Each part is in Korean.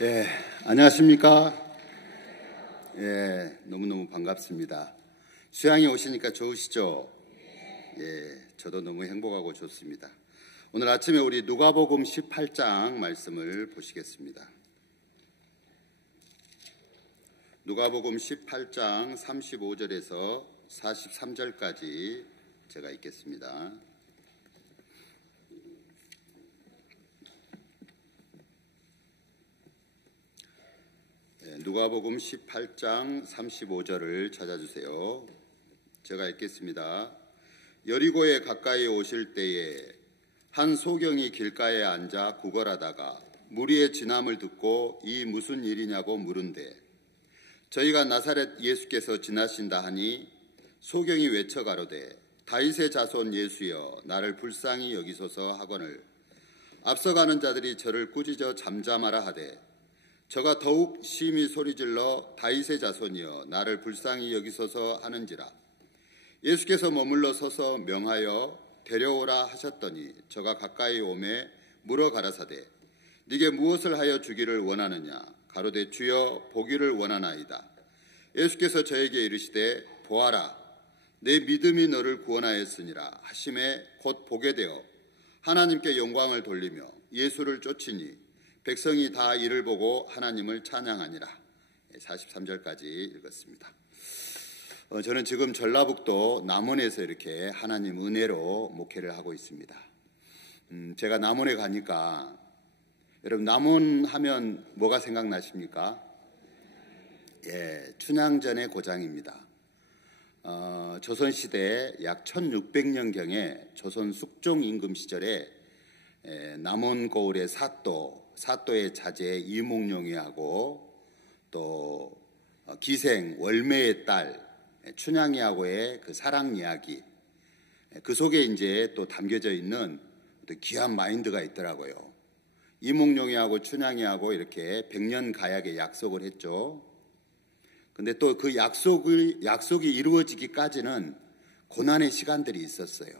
예, 안녕하십니까? 예, 너무너무 반갑습니다. 수양이 오시니까 좋으시죠? 예, 저도 너무 행복하고 좋습니다. 오늘 아침에 우리 누가복음 18장 말씀을 보시겠습니다. 누가복음 18장 35절에서 43절까지 제가 읽겠습니다. 누가복음 18장 35절을 찾아주세요. 제가 읽겠습니다. 여리고에 가까이 오실 때에 한 소경이 길가에 앉아 구걸하다가 무리의 진함을 듣고 이 무슨 일이냐고 물은데 저희가 나사렛 예수께서 지나신다 하니 소경이 외쳐 가로되 다윗의 자손 예수여 나를 불쌍히 여기소서 하거늘 앞서가는 자들이 저를 꾸짖어 잠잠하라 하되 저가 더욱 심히 소리질러 다윗의 자손이여 나를 불쌍히 여기소서 하는지라 예수께서 머물러 서서 명하여 데려오라 하셨더니 저가 가까이 오매 물어 가라사대 네게 무엇을 하여 주기를 원하느냐 가로되 주여 보기를 원하나이다. 예수께서 저에게 이르시되 보아라 내 믿음이 너를 구원하였으니라 하심에 곧 보게 되어 하나님께 영광을 돌리며 예수를 쫓으니 백성이 다 이를 보고 하나님을 찬양하니라. 43절까지 읽었습니다. 저는 지금 전라북도 남원에서 이렇게 하나님 은혜로 목회를 하고 있습니다. 제가 남원에 가니까 여러분 남원 하면 뭐가 생각나십니까? 예, 춘향전의 고장입니다. 조선시대 약 1600년경에 조선 숙종 임금 시절에 남원 고을의 사또의 자제 이몽룡이하고 또 기생 월매의 딸 춘향이하고의 그 사랑 이야기 그 속에 이제 또 담겨져 있는 귀한 마인드가 있더라고요. 이몽룡이하고 춘향이하고 이렇게 백년 가약의 약속을 했죠. 근데 또 그 약속이 이루어지기까지는 고난의 시간들이 있었어요.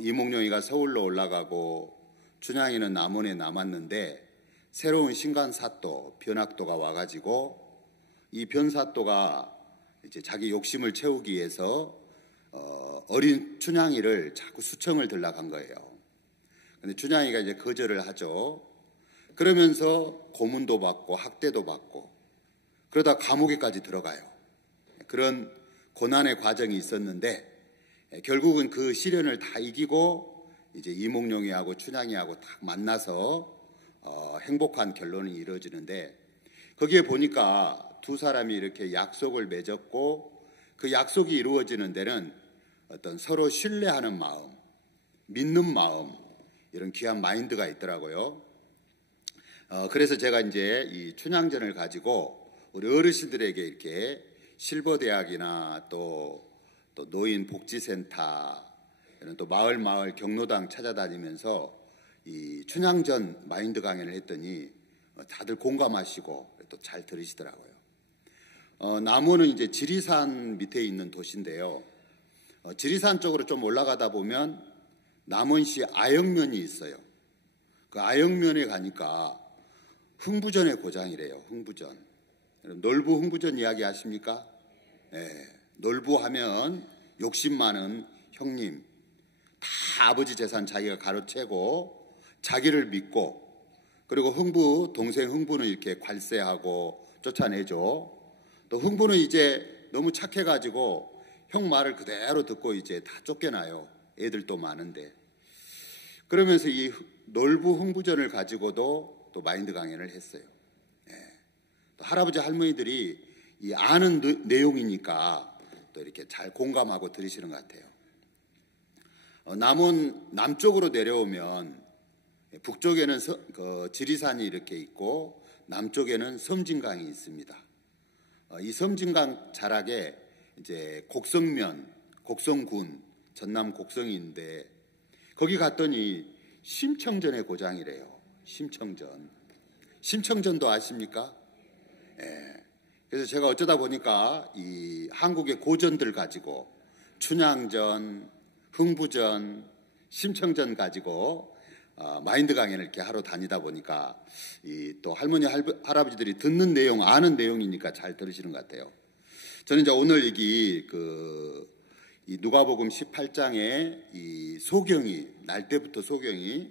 이몽룡이가 서울로 올라가고 춘향이는 남원에 남았는데 새로운 신관사또 변학도가 와가지고 이 변사또가 이제 자기 욕심을 채우기 위해서 어린 춘향이를 자꾸 수청을 들락한 거예요. 근데 춘향이가 이제 거절을 하죠. 그러면서 고문도 받고 학대도 받고 그러다 감옥에까지 들어가요. 그런 고난의 과정이 있었는데 결국은 그 시련을 다 이기고 이제 이몽룡이하고 춘향이하고 딱 만나서 행복한 결론이 이루어지는데 거기에 보니까 두 사람이 이렇게 약속을 맺었고 그 약속이 이루어지는 데는 어떤 서로 신뢰하는 마음, 믿는 마음 이런 귀한 마인드가 있더라고요. 그래서 제가 이제 이 춘향전을 가지고 우리 어르신들에게 이렇게 실버대학이나 또 노인 복지센터 이런 또 마을 경로당 찾아다니면서 이 춘향전 마인드 강연을 했더니 다들 공감하시고 또 잘 들으시더라고요. 남원은 이제 지리산 밑에 있는 도시인데요. 지리산 쪽으로 좀 올라가다 보면 남원시 아영면이 있어요. 그 아영면에 가니까 흥부전의 고장이래요. 흥부전. 놀부 흥부전 이야기 아십니까? 네, 놀부하면 욕심 많은 형님. 다 아버지 재산 자기가 가로채고 자기를 믿고 그리고 동생 흥부는 이렇게 관세하고 쫓아내죠. 또 흥부는 이제 너무 착해가지고 형 말을 그대로 듣고 이제 다 쫓겨나요. 애들도 많은데. 그러면서 이 놀부 흥부전을 가지고도 또 마인드 강연을 했어요. 또 할아버지 할머니들이 이 아는 내용이니까 또 이렇게 잘 공감하고 들으시는 것 같아요. 남원 남쪽으로 내려오면 북쪽에는 지리산이 이렇게 있고 남쪽에는 섬진강이 있습니다. 이 섬진강 자락에 이제 곡성군 전남 곡성이 있는데 거기 갔더니 심청전의 고장이래요. 심청전도 아십니까? 예. 그래서 제가 어쩌다 보니까 이 한국의 고전들 가지고 춘향전, 흥부전, 심청전 가지고 마인드 강연을 이렇게 하러 다니다 보니까 또 할머니 할아버지들이 듣는 내용 아는 내용이니까 잘 들으시는 것 같아요. 저는 이제 오늘 이 누가복음 18장에 이 소경이 날 때부터 소경이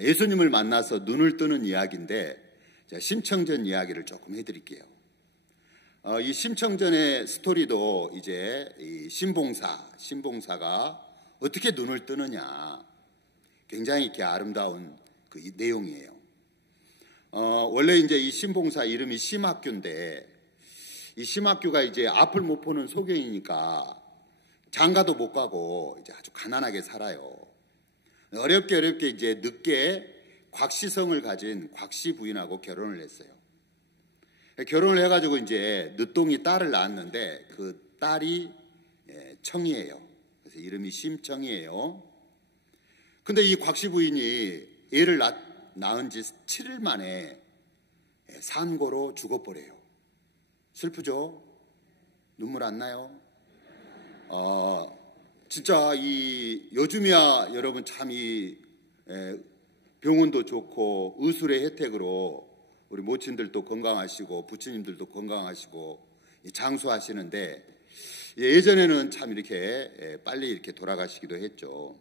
예수님을 만나서 눈을 뜨는 이야기인데 제가 심청전 이야기를 조금 해드릴게요. 이 심청전의 스토리도 이제 이 신봉사가 어떻게 눈을 뜨느냐, 굉장히 이렇게 아름다운 그 내용이에요. 원래 이제 이 신봉사 이름이 심학규인데, 이 심학규가 이제 앞을 못 보는 소경이니까 장가도 못 가고 이제 아주 가난하게 살아요. 어렵게 이제 늦게 곽시성을 가진 곽씨 부인하고 결혼을 했어요. 결혼을 해가지고 이제 늦둥이 딸을 낳았는데 그 딸이 청이에요. 그래서 이름이 심청이에요. 근데 이 곽씨 부인이 애를 낳은 지 7일 만에 산고로 죽어버려요. 슬프죠? 눈물 안 나요? 진짜 요즘이야 여러분 참 병원도 좋고 의술의 혜택으로 우리 모친들도 건강하시고 부처님들도 건강하시고 장수하시는데, 예전에는 참 이렇게 빨리 이렇게 돌아가시기도 했죠.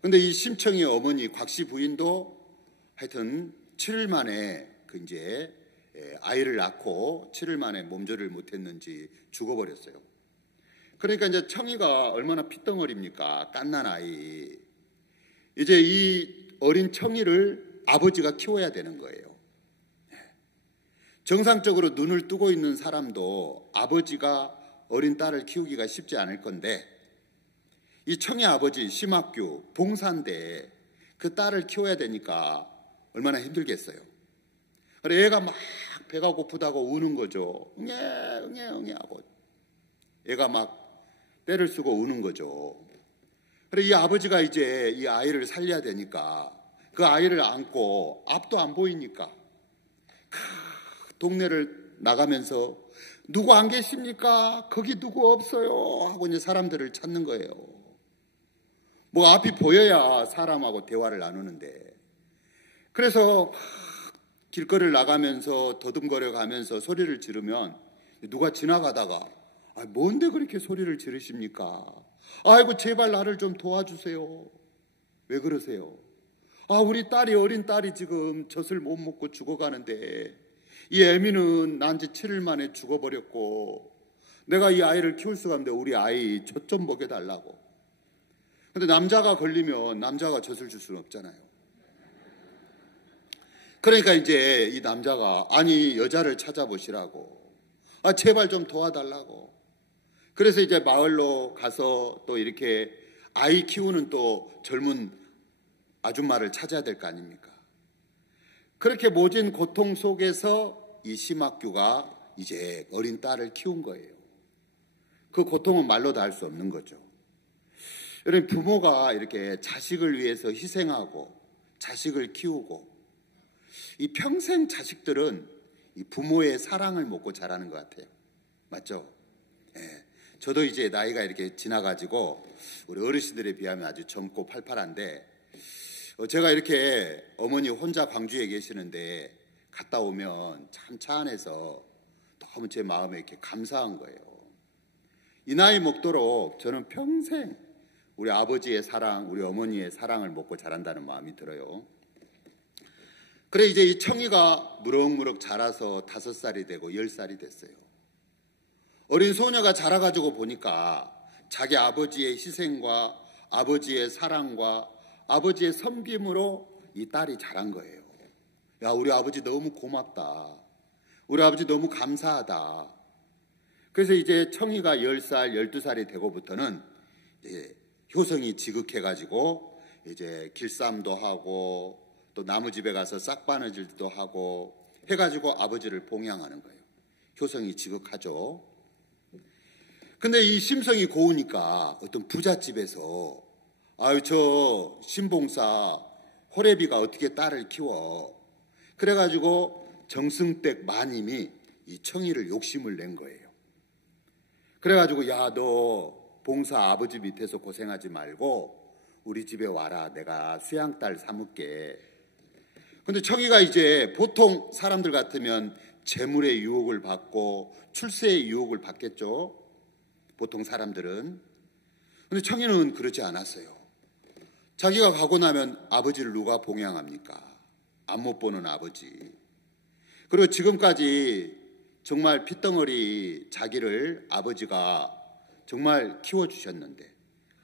근데 이 심청이 어머니 곽씨 부인도 하여튼 7일 만에 이제 아이를 낳고 7일 만에 몸조리를 못했는지 죽어버렸어요. 그러니까 이제 청이가 얼마나 핏덩어리입니까? 갓난 아이. 이제 이 어린 청이를 아버지가 키워야 되는 거예요. 정상적으로 눈을 뜨고 있는 사람도 아버지가 어린 딸을 키우기가 쉽지 않을 건데, 이 청이 아버지 심학규 봉사인데 그 딸을 키워야 되니까 얼마나 힘들겠어요. 그래 애가 막 배가 고프다고 우는 거죠. 응애 하고 애가 막 떼를 쓰고 우는 거죠. 그래 이 아버지가 이제 이 아이를 살려야 되니까 그 아이를 안고 앞도 안 보이니까 동네를 나가면서 누구 안 계십니까? 거기 누구 없어요? 하고 이제 사람들을 찾는 거예요. 뭐 앞이 보여야 사람하고 대화를 나누는데, 그래서 길거리를 나가면서 더듬거려 가면서 소리를 지르면 누가 지나가다가 뭔데 그렇게 소리를 지르십니까? 아이고 제발 나를 좀 도와주세요. 왜 그러세요? 우리 어린 딸이 지금 젖을 못 먹고 죽어가는데 이 애미는 난 지 7일 만에 죽어버렸고 내가 이 아이를 키울 수가 없는데 우리 아이 젖 좀 먹여달라고. 근데 남자가 걸리면 남자가 젖을 줄 수는 없잖아요. 그러니까 이제 이 남자가 여자를 찾아보시라고, 제발 좀 도와달라고. 그래서 이제 마을로 가서 또 이렇게 아이 키우는 또 젊은 아줌마를 찾아야 될 거 아닙니까? 그렇게 모진 고통 속에서 이 심학규가 이제 어린 딸을 키운 거예요. 그 고통은 말로도 할 수 없는 거죠. 여러분, 부모가 이렇게 자식을 위해서 희생하고 자식을 키우고, 이 평생 자식들은 이 부모의 사랑을 먹고 자라는 것 같아요. 맞죠? 예. 저도 이제 나이가 이렇게 지나가지고 우리 어르신들에 비하면 아주 젊고 팔팔한데, 제가 이렇게 어머니 혼자 광주에 계시는데 갔다 오면 참 차 안에서 너무 제 마음에 이렇게 감사한 거예요. 이 나이 먹도록 저는 평생 우리 아버지의 사랑, 우리 어머니의 사랑을 먹고 자란다는 마음이 들어요. 그래 이제 이 청이가 무럭무럭 자라서 5살이 되고 10살이 됐어요. 어린 소녀가 자라가지고 보니까 자기 아버지의 희생과 아버지의 사랑과 아버지의 섬김으로 이 딸이 자란 거예요. 야, 우리 아버지 너무 고맙다. 우리 아버지 너무 감사하다. 그래서 이제 청이가 10살, 12살이 되고부터는 이제 효성이 지극해가지고 이제 길쌈도 하고 또 나무집에 가서 싹바느질도 하고 해가지고 아버지를 봉양하는 거예요. 효성이 지극하죠. 근데 이 심성이 고우니까 어떤 부잣집에서 저 신봉사 호래비가 어떻게 딸을 키워. 그래가지고 정승댁 마님이 이 청이를 욕심을 낸 거예요. 그래가지고 야, 너 봉사 아버지 밑에서 고생하지 말고 우리 집에 와라. 내가 수양딸 삼을게. 근데 청이가 이제 보통 사람들 같으면 재물의 유혹을 받고 출세의 유혹을 받겠죠. 보통 사람들은. 근데 청이는 그러지 않았어요. 자기가 가고 나면 아버지를 누가 봉양합니까? 안 못 보는 아버지. 그리고 지금까지 정말 핏덩어리 자기를 아버지가 정말 키워주셨는데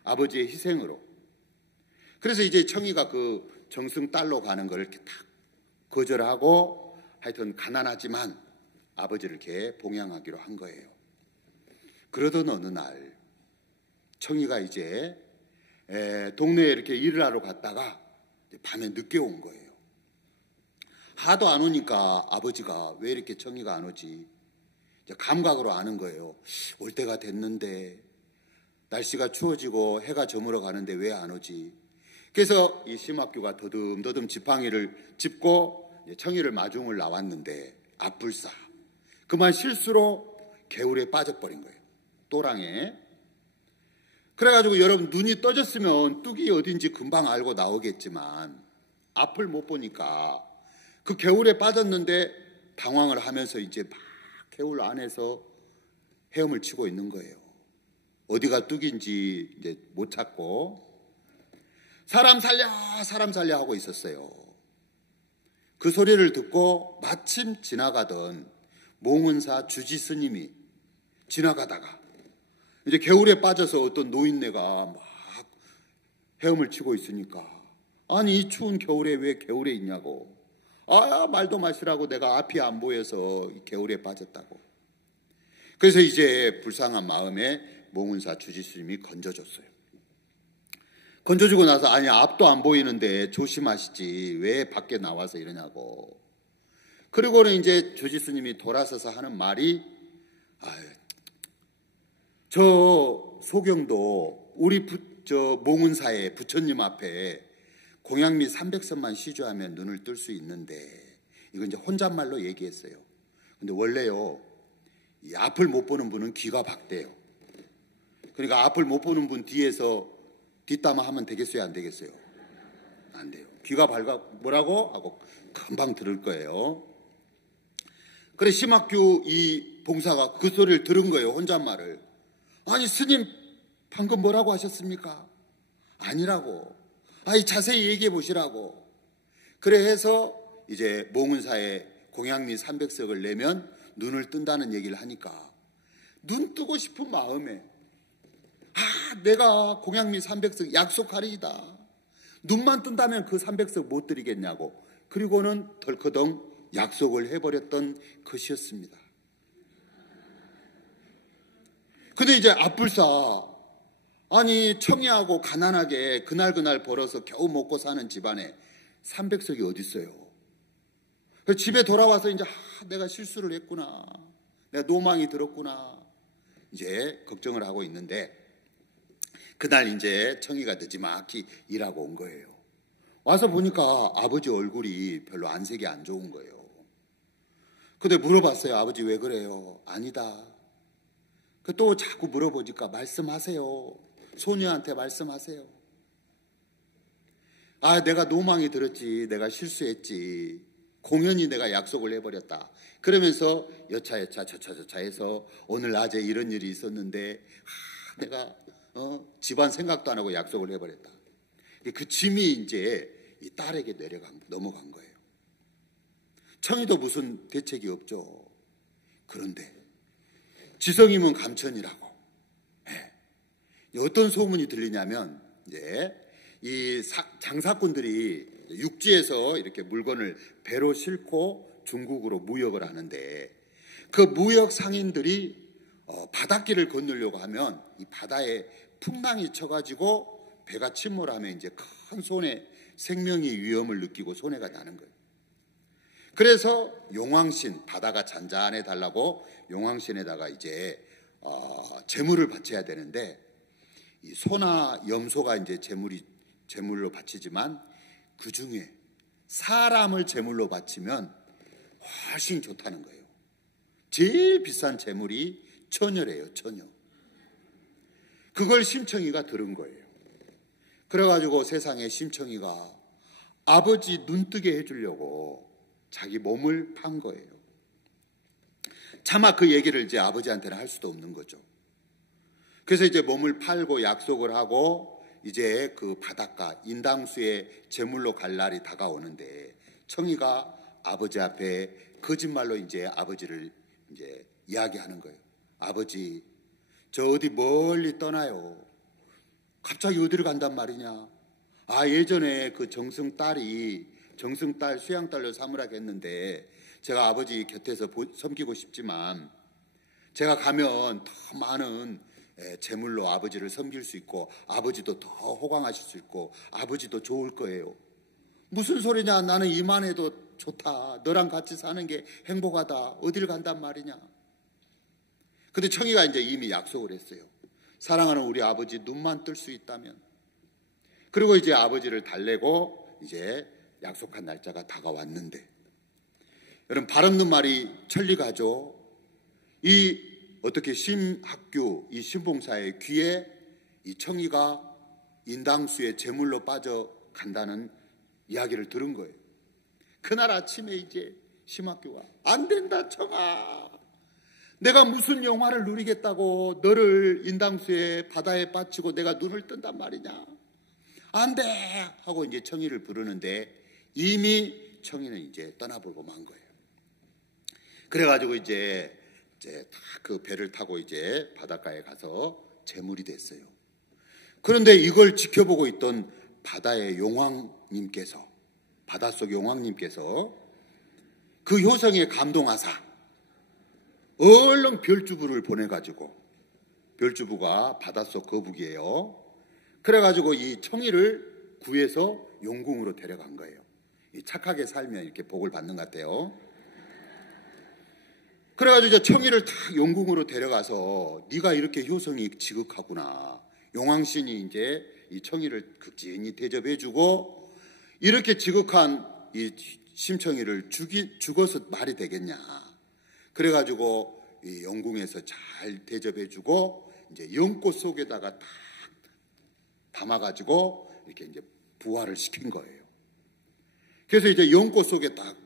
아버지의 희생으로. 그래서 이제 청이가 그 정승 딸로 가는 걸 이렇게 딱 거절하고 하여튼 가난하지만 아버지를 이렇게 봉양하기로 한 거예요. 그러던 어느 날 청이가 이제 동네에 이렇게 일을 하러 갔다가 밤에 늦게 온 거예요. 하도 안 오니까 아버지가 왜 이렇게 청이가 안 오지? 이제 감각으로 아는 거예요. 올 때가 됐는데 날씨가 추워지고 해가 저물어 가는데 왜 안 오지? 그래서 이 심학규가 더듬더듬 지팡이를 짚고 청이를 마중을 나왔는데 앞불싸 그만 실수로 개울에 빠져버린 거예요. 또랑에. 그래가지고 여러분 눈이 떠졌으면 뚝이 어딘지 금방 알고 나오겠지만 앞을 못 보니까 그 개울에 빠졌는데 당황을 하면서 이제 막 개울 안에서 헤엄을 치고 있는 거예요. 어디가 뚝인지 이제 못 찾고 사람 살려 하고 있었어요. 그 소리를 듣고 마침 지나가던 몽은사 주지 스님이 지나가다가 이제 개울에 빠져서 어떤 노인네가 막 헤엄을 치고 있으니까 아니 이 추운 겨울에 왜 개울에 있냐고. 아 말도 마시라고 내가 앞이 안 보여서 개울에 빠졌다고. 그래서 이제 불쌍한 마음에 몽은사 주지 스님이 건져줬어요. 건져주고 나서 아니 앞도 안 보이는데 조심하시지 왜 밖에 나와서 이러냐고. 그리고는 이제 주지 스님이 돌아서서 하는 말이 저 소경도 우리 몽은사의 부처님 앞에 공양미 300선만 시주하면 눈을 뜰 수 있는데 이건 이제 혼잣말로 얘기했어요. 근데 원래요 이 앞을 못 보는 분은 귀가 박대요. 그러니까 앞을 못 보는 분 뒤에서 뒷담화 하면 되겠어요 안 되겠어요? 안 돼요. 귀가 밝아 뭐라고? 하고 금방 들을 거예요. 그래 심학규 이 봉사가 그 소리를 들은 거예요. 혼잣말을. 아니 스님 방금 뭐라고 하셨습니까? 아니라고. 아니 자세히 얘기해 보시라고. 그래 해서 이제 몽은사에 공양미 300석을 내면 눈을 뜬다는 얘기를 하니까 눈 뜨고 싶은 마음에 내가 공양미 300석 약속하리이다. 눈만 뜬다면 그 300석 못 드리겠냐고. 그리고는 덜커덩 약속을 해버렸던 것이었습니다. 근데 이제 앞불사 아니 청이하고 가난하게 그날 벌어서 겨우 먹고 사는 집안에 300석이 어디 있어요. 그래서 집에 돌아와서 이제 내가 실수를 했구나. 내가 노망이 들었구나. 이제 걱정을 하고 있는데 그날 이제 청이가 늦지막히 일하고 온 거예요. 와서 보니까 아버지 얼굴이 별로 안색이 안 좋은 거예요. 근데 물어봤어요. 아버지 왜 그래요? 아니다. 또 자꾸 물어보니까 말씀하세요. 소녀한테 말씀하세요. 내가 노망이 들었지. 내가 실수했지. 공연히 내가 약속을 해버렸다. 그러면서 여차여차 저차 해서 오늘 낮에 이런 일이 있었는데 내가 집안 생각도 안 하고 약속을 해버렸다. 그 짐이 이제 이 딸에게 넘어간 거예요. 청이도 무슨 대책이 없죠. 그런데 지성이면 감천이라고. 어떤 소문이 들리냐면 이제 이 장사꾼들이 육지에서 이렇게 물건을 배로 싣고 중국으로 무역을 하는데 그 무역 상인들이 바닷길을 건너려고 하면 이 바다에 풍랑이 쳐가지고 배가 침몰하면 이제 큰 손해, 생명의 위험을 느끼고 손해가 나는 거예요. 그래서 용왕신, 바다가 잔잔해 달라고 용왕신에다가 이제 제물을 바쳐야 되는데 이 소나 염소가 이제 제물로 바치지만 그 중에 사람을 제물로 바치면 훨씬 좋다는 거예요. 제일 비싼 제물이 처녀래요, 처녀. 그걸 심청이가 들은 거예요. 그래가지고 세상에 심청이가 아버지 눈뜨게 해주려고 자기 몸을 판 거예요. 차마 그 얘기를 이제 아버지한테는 할 수도 없는 거죠. 그래서 이제 몸을 팔고 약속을 하고 이제 그 바닷가 인당수에 제물로 갈 날이 다가오는데 청이가 아버지 앞에 거짓말로 이제 아버지를 이제 이야기하는 거예요. 아버지, 저 어디 멀리 떠나요. 갑자기 어디를 간단 말이냐? 아, 예전에 그 정승딸 수양딸로 삼으라고 했는데 제가 아버지 곁에서 섬기고 싶지만 제가 가면 더 많은 제물로 아버지를 섬길 수 있고 아버지도 더 호강하실 수 있고 아버지도 좋을 거예요. 무슨 소리냐? 나는 이만해도 좋다. 너랑 같이 사는 게 행복하다. 어딜 간단 말이냐? 근데 청이가 이제 이미 약속을 했어요. 사랑하는 우리 아버지 눈만 뜰 수 있다면. 그리고 이제 아버지를 달래고 이제 약속한 날짜가 다가왔는데 여러분, 발 없는 말이 천리가죠. 이 어떻게 심학규 이 신봉사의 귀에 이 청이가 인당수의 제물로 빠져간다는 이야기를 들은 거예요. 그날 아침에 이제 심학규가 안 된다 청아, 내가 무슨 영화를 누리겠다고 너를 인당수의 바다에 빠치고 내가 눈을 뜬단 말이냐, 안 돼 하고 이제 청이를 부르는데 이미 청이는 이제 떠나보고 만 거예요. 그래가지고 이제 다 그 배를 타고 이제 바닷가에 가서 제물이 됐어요. 그런데 이걸 지켜보고 있던 바다의 용왕님께서, 바닷속 용왕님께서 그 효성에 감동하사 얼른 별주부를 보내가지고, 별주부가 바닷속 거북이에요. 그래가지고 이 청이를 구해서 용궁으로 데려간 거예요. 착하게 살면 이렇게 복을 받는 것 같아요. 그래가지고 이제 청이를 탁 용궁으로 데려가서 네가 이렇게 효성이 지극하구나. 용왕신이 이제 이 청이를 극진히 대접해주고 이렇게 지극한 이 심청이를 죽어서 말이 되겠냐. 그래가지고 이 영궁에서 잘 대접해주고 이제 연꽃 속에다가 딱 담아가지고 이렇게 이제 부화를 시킨 거예요. 그래서 이제 연꽃 속에 딱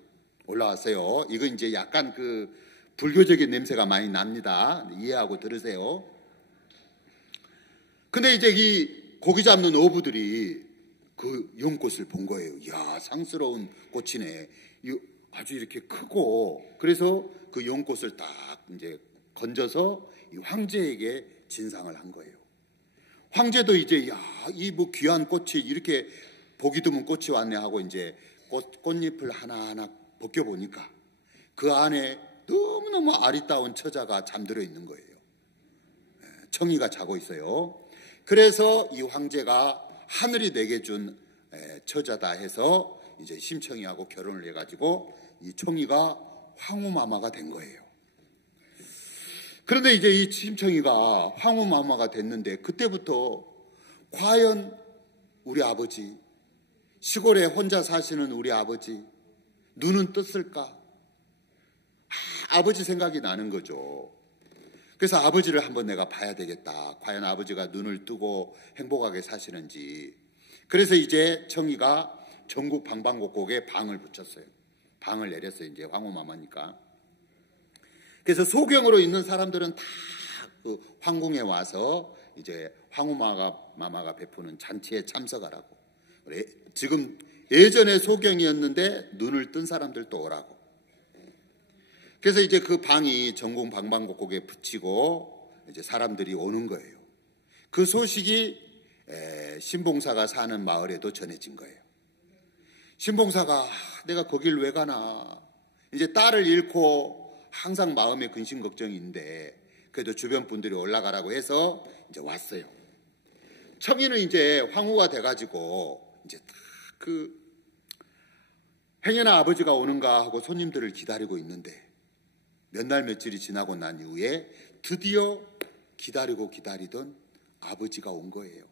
올라왔어요. 이거 이제 약간 그 불교적인 냄새가 많이 납니다. 이해하고 들으세요. 근데 이제 이 고기 잡는 어부들이 그 연꽃을 본 거예요. 이야, 상스러운 꽃이네. 아주 이렇게 크고, 그래서 그 연꽃을 딱 이제 건져서 이 황제에게 진상을 한 거예요. 황제도 이제 야, 이 뭐 귀한 꽃이 이렇게 보기 드문 꽃이 왔네 하고 이제 꽃잎을 하나하나 벗겨보니까 그 안에 너무너무 아리따운 처자가 잠들어 있는 거예요. 청이가 자고 있어요. 그래서 이 황제가 하늘이 내게 준 처자다 해서 이제 심청이하고 결혼을 해가지고 이 청이가 황후마마가 된 거예요. 그런데 이제 이 심청이가 황후마마가 됐는데 그때부터 과연 우리 아버지, 시골에 혼자 사시는 우리 아버지 눈은 떴을까? 아버지 생각이 나는 거죠. 그래서 아버지를 한번 내가 봐야 되겠다. 과연 아버지가 눈을 뜨고 행복하게 사시는지. 그래서 이제 청이가 전국 방방곡곡에 방을 붙였어요. 방을 내렸어요. 이제 황후마마니까. 그래서 소경으로 있는 사람들은 다 그 황궁에 와서 이제 황후마마가 베푸는 잔치에 참석하라고. 지금 예전에 소경이었는데 눈을 뜬 사람들도 오라고. 그래서 이제 그 방이 전국 방방곡곡에 붙이고 이제 사람들이 오는 거예요. 그 소식이 신봉사가 사는 마을에도 전해진 거예요. 신봉사가 내가 거길 왜 가나. 이제 딸을 잃고 항상 마음에 근심 걱정인데 그래도 주변 분들이 올라가라고 해서 이제 왔어요. 청이는 이제 황후가 돼가지고 이제 딱 그 행여나 아버지가 오는가 하고 손님들을 기다리고 있는데 몇 날 며칠이 지나고 난 이후에 드디어 기다리던 아버지가 온 거예요.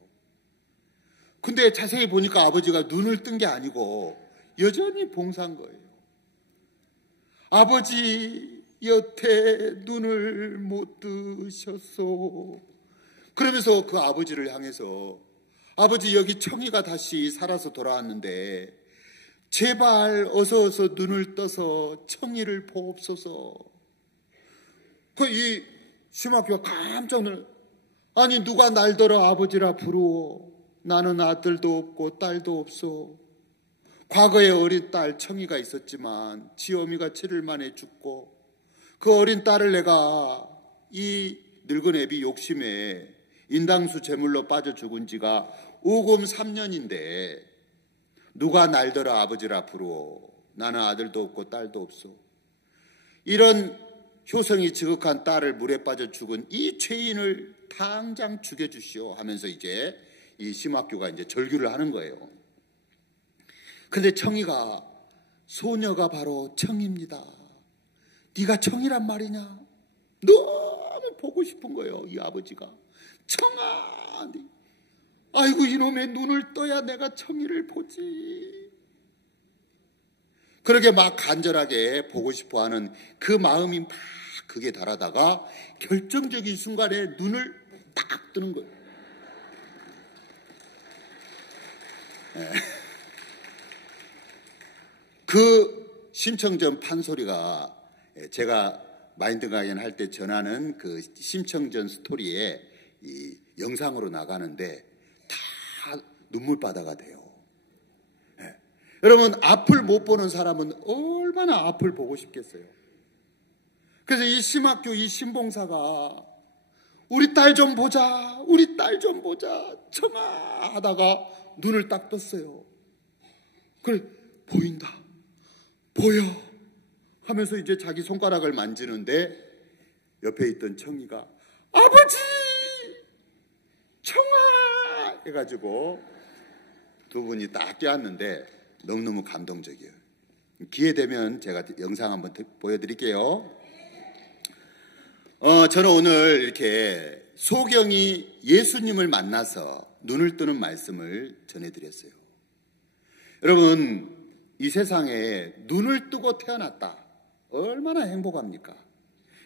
근데 자세히 보니까 아버지가 눈을 뜬 게 아니고 여전히 봉사한 거예요. 아버지 여태 눈을 못 뜨셨소. 그러면서 그 아버지를 향해서 아버지, 여기 청이가 다시 살아서 돌아왔는데 제발 어서 눈을 떠서 청이를 보옵소서. 이 심학교가 깜짝 놀라. 아니, 누가 날더러 아버지라 부르오. 나는 아들도 없고 딸도 없어. 과거에 어린 딸 청이가 있었지만 지 어미가 7일 만에 죽고, 그 어린 딸을 내가 이 늙은 애비 욕심에 인당수 제물로 빠져 죽은 지가 오금 3년인데 누가 날더러 아버지라 부르오. 나는 아들도 없고 딸도 없어. 이런 효성이 지극한 딸을 물에 빠져 죽은 이 죄인을 당장 죽여주시오 하면서 이제 이 심학교가 이제 절규를 하는 거예요. 근데 청이가, 소녀가 바로 청입니다. 네가 청이란 말이냐? 너무 보고 싶은 거예요, 이 아버지가. 청아, 아이고, 이놈의 눈을 떠야 내가 청이를 보지. 그렇게 막 간절하게 보고 싶어하는 그 마음이 막 극에 달하다가 결정적인 순간에 눈을 딱 뜨는 거예요. 네. 그 심청전 판소리가 제가 마인드 가이언 할 때 전하는 그 심청전 스토리에 이 영상으로 나가는데 다 눈물바다가 돼요. 네. 여러분, 앞을 못 보는 사람은 얼마나 앞을 보고 싶겠어요. 그래서 이 심학교 이 신봉사가 우리 딸 좀 보자, 우리 딸 좀 보자, 청아 하다가 눈을 딱 떴어요. 그래, 보인다, 보여 하면서 이제 자기 손가락을 만지는데 옆에 있던 청이가 아버지, 청아 해가지고 두 분이 딱 껴안는데 너무너무 감동적이에요. 기회 되면 제가 영상 한번 보여드릴게요. 저는 오늘 이렇게 소경이 예수님을 만나서 눈을 뜨는 말씀을 전해드렸어요. 여러분, 이 세상에 눈을 뜨고 태어났다. 얼마나 행복합니까?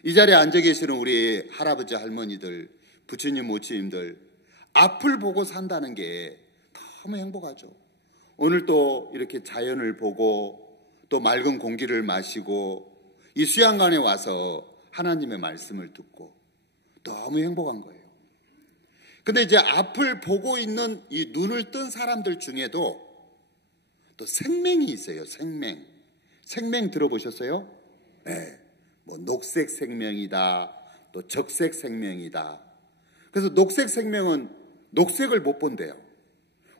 이 자리에 앉아 계시는 우리 할아버지, 할머니들, 부처님, 모치님들, 앞을 보고 산다는 게 너무 행복하죠. 오늘 또 이렇게 자연을 보고 또 맑은 공기를 마시고 이 수양관에 와서 하나님의 말씀을 듣고 너무 행복한 거예요. 근데 이제 앞을 보고 있는 이 눈을 뜬 사람들 중에도 또 생명이 있어요. 생명 들어보셨어요? 네. 뭐 녹색 생명이다, 또 적색 생명이다. 그래서 녹색 생명은 녹색을 못 본대요.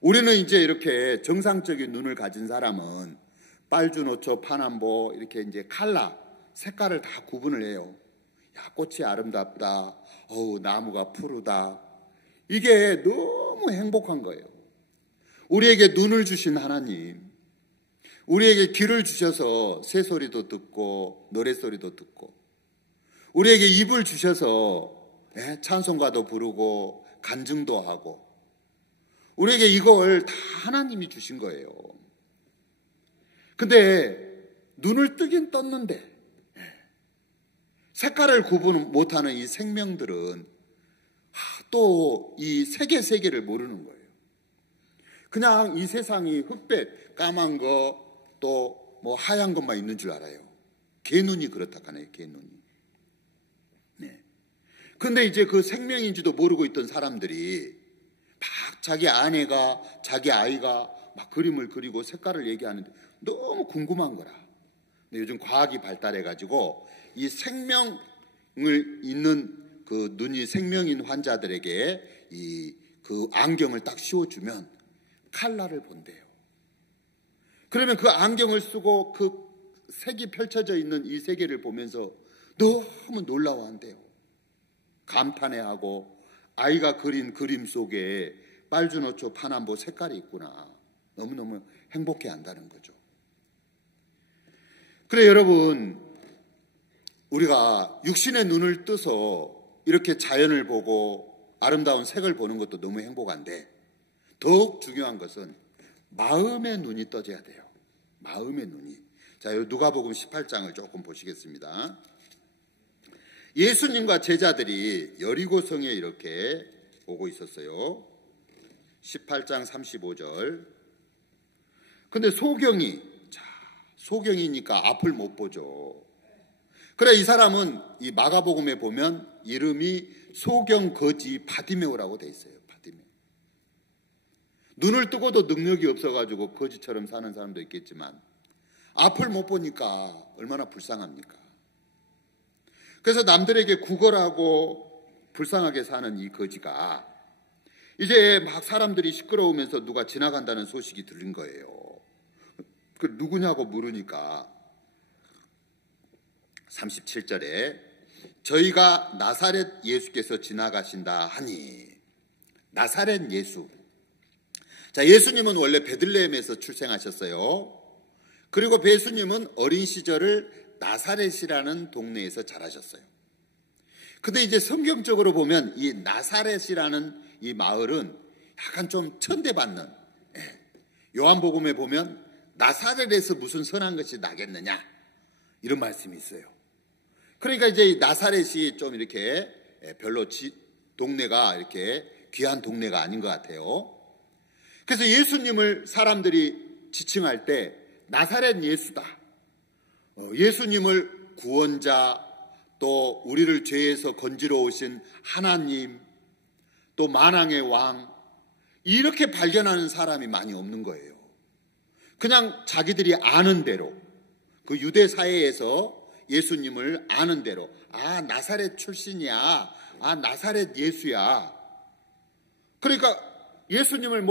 우리는 이제 이렇게 정상적인 눈을 가진 사람은 빨주노초, 파남보 이렇게 이제 컬러, 색깔을 다 구분을 해요. 야, 꽃이 아름답다. 나무가 푸르다. 이게 너무 행복한 거예요. 우리에게 눈을 주신 하나님, 우리에게 귀를 주셔서 새소리도 듣고 노랫소리도 듣고, 우리에게 입을 주셔서 찬송가도 부르고 간증도 하고, 우리에게 이걸 다 하나님이 주신 거예요. 근데 눈을 뜨긴 떴는데 색깔을 구분 못하는 이 생명들은 또 이 세계를 모르는 거예요. 그냥 이 세상이 흑백, 까만 거, 또 뭐 하얀 것만 있는 줄 알아요. 개눈이 그렇다 하네요, 개눈이. 네. 근데 이제 그 생명인지도 모르고 있던 사람들이 막 자기 아내가, 자기 아이가 막 그림을 그리고 색깔을 얘기하는데 너무 궁금한 거라. 근데 요즘 과학이 발달해가지고 이 생명을 있는 그 눈이 생명인 환자들에게 그 안경을 딱 씌워주면 칼라를 본대요. 그러면 그 안경을 쓰고 그 색이 펼쳐져 있는 이 세계를 보면서 너무 놀라워한대요. 감탄해하고, 아이가 그린 그림 속에 빨주노초, 파남보 색깔이 있구나. 너무너무 행복해한다는 거죠. 그래, 여러분, 우리가 육신의 눈을 떠서 이렇게 자연을 보고 아름다운 색을 보는 것도 너무 행복한데, 더욱 중요한 것은 마음의 눈이 떠져야 돼요. 마음의 눈이. 자, 누가복음 18장을 조금 보시겠습니다. 예수님과 제자들이 여리고성에 이렇게 오고 있었어요. 18장 35절. 근데 소경이니까 앞을 못 보죠. 그래 이 사람은 이 마가복음에 보면 이름이 소경 거지 바디메오라고 돼 있어요. 바디메오. 눈을 뜨고도 능력이 없어가지고 거지처럼 사는 사람도 있겠지만 앞을 못 보니까 얼마나 불쌍합니까? 그래서 남들에게 구걸하고 불쌍하게 사는 이 거지가 이제 막 사람들이 시끄러우면서 누가 지나간다는 소식이 들린 거예요. 그 누구냐고 물으니까 37절에 저희가 나사렛 예수께서 지나가신다 하니, 나사렛 예수. 자, 예수님은 원래 베들레헴에서 출생하셨어요. 그리고 예수님은 어린 시절을 나사렛이라는 동네에서 자라셨어요. 근데 이제 성경적으로 보면 이 나사렛이라는 이 마을은 약간 좀 천대받는, 요한복음에 보면 나사렛에서 무슨 선한 것이 나겠느냐 이런 말씀이 있어요. 그러니까 이제 나사렛이 좀 이렇게 별로 동네가 이렇게 귀한 동네가 아닌 것 같아요. 그래서 예수님을 사람들이 지칭할 때 나사렛 예수다, 예수님을 구원자, 또 우리를 죄에서 건지러 오신 하나님, 또 만왕의 왕, 이렇게 발견하는 사람이 많이 없는 거예요. 그냥 자기들이 아는 대로, 그 유대 사회에서 예수님을 아는 대로, 아 나사렛 출신이야, 아 나사렛 예수야. 그러니까 예수님을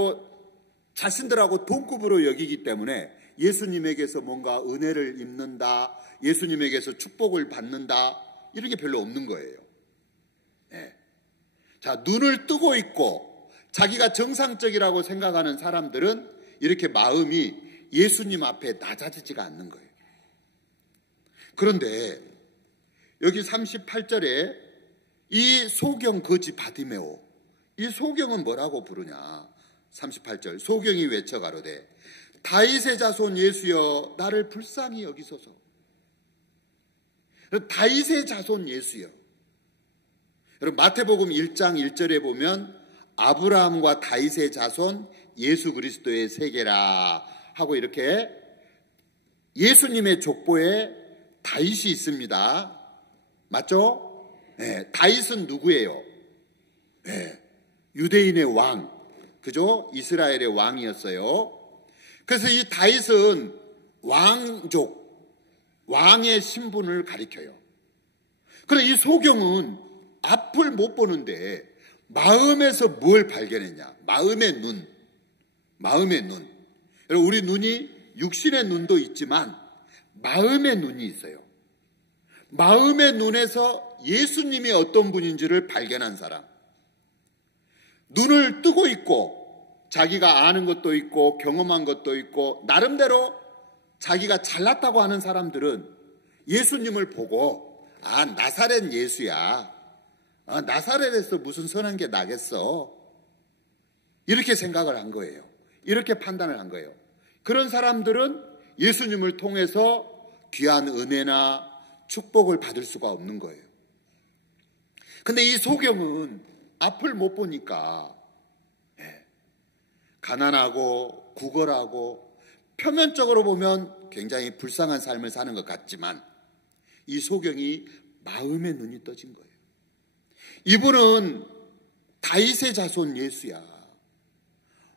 자신들하고 동급으로 여기기 때문에 예수님에게서 뭔가 은혜를 입는다, 예수님에게서 축복을 받는다, 이런 게 별로 없는 거예요. 자, 눈을 뜨고 있고 자기가 정상적이라고 생각하는 사람들은 이렇게 마음이 예수님 앞에 낮아지지가 않는 거예요. 그런데 여기 38절에 이 소경 거지 바디메오, 이 소경은 뭐라고 부르냐? 38절, 소경이 외쳐 가로되 다윗의 자손 예수여 나를 불쌍히 여기소서. 다윗의 자손 예수여. 여러분 마태복음 1장 1절에 보면 아브라함과 다윗의 자손 예수 그리스도의 세계라 하고 이렇게 예수님의 족보에 다윗이 있습니다. 맞죠? 네, 다윗은 누구예요? 네, 유대인의 왕, 그죠? 이스라엘의 왕이었어요. 그래서 이 다윗은 왕족, 왕의 신분을 가리켜요. 그런데 이 소경은 앞을 못 보는데 마음에서 뭘 발견했냐? 마음의 눈, 마음의 눈. 여러분 우리 눈이 육신의 눈도 있지만 마음의 눈이 있어요. 마음의 눈에서 예수님이 어떤 분인지를 발견한 사람. 눈을 뜨고 있고 자기가 아는 것도 있고 경험한 것도 있고 나름대로 자기가 잘났다고 하는 사람들은 예수님을 보고 아 나사렛 예수야, 아, 나사렛에서 무슨 선한 게 나겠어, 이렇게 생각을 한 거예요. 이렇게 판단을 한 거예요. 그런 사람들은 예수님을 통해서 귀한 은혜나 축복을 받을 수가 없는 거예요. 근데 이 소경은 앞을 못 보니까 가난하고 구걸하고 표면적으로 보면 굉장히 불쌍한 삶을 사는 것 같지만 이 소경이 마음의 눈이 떠진 거예요. 이분은 다윗의 자손 예수야,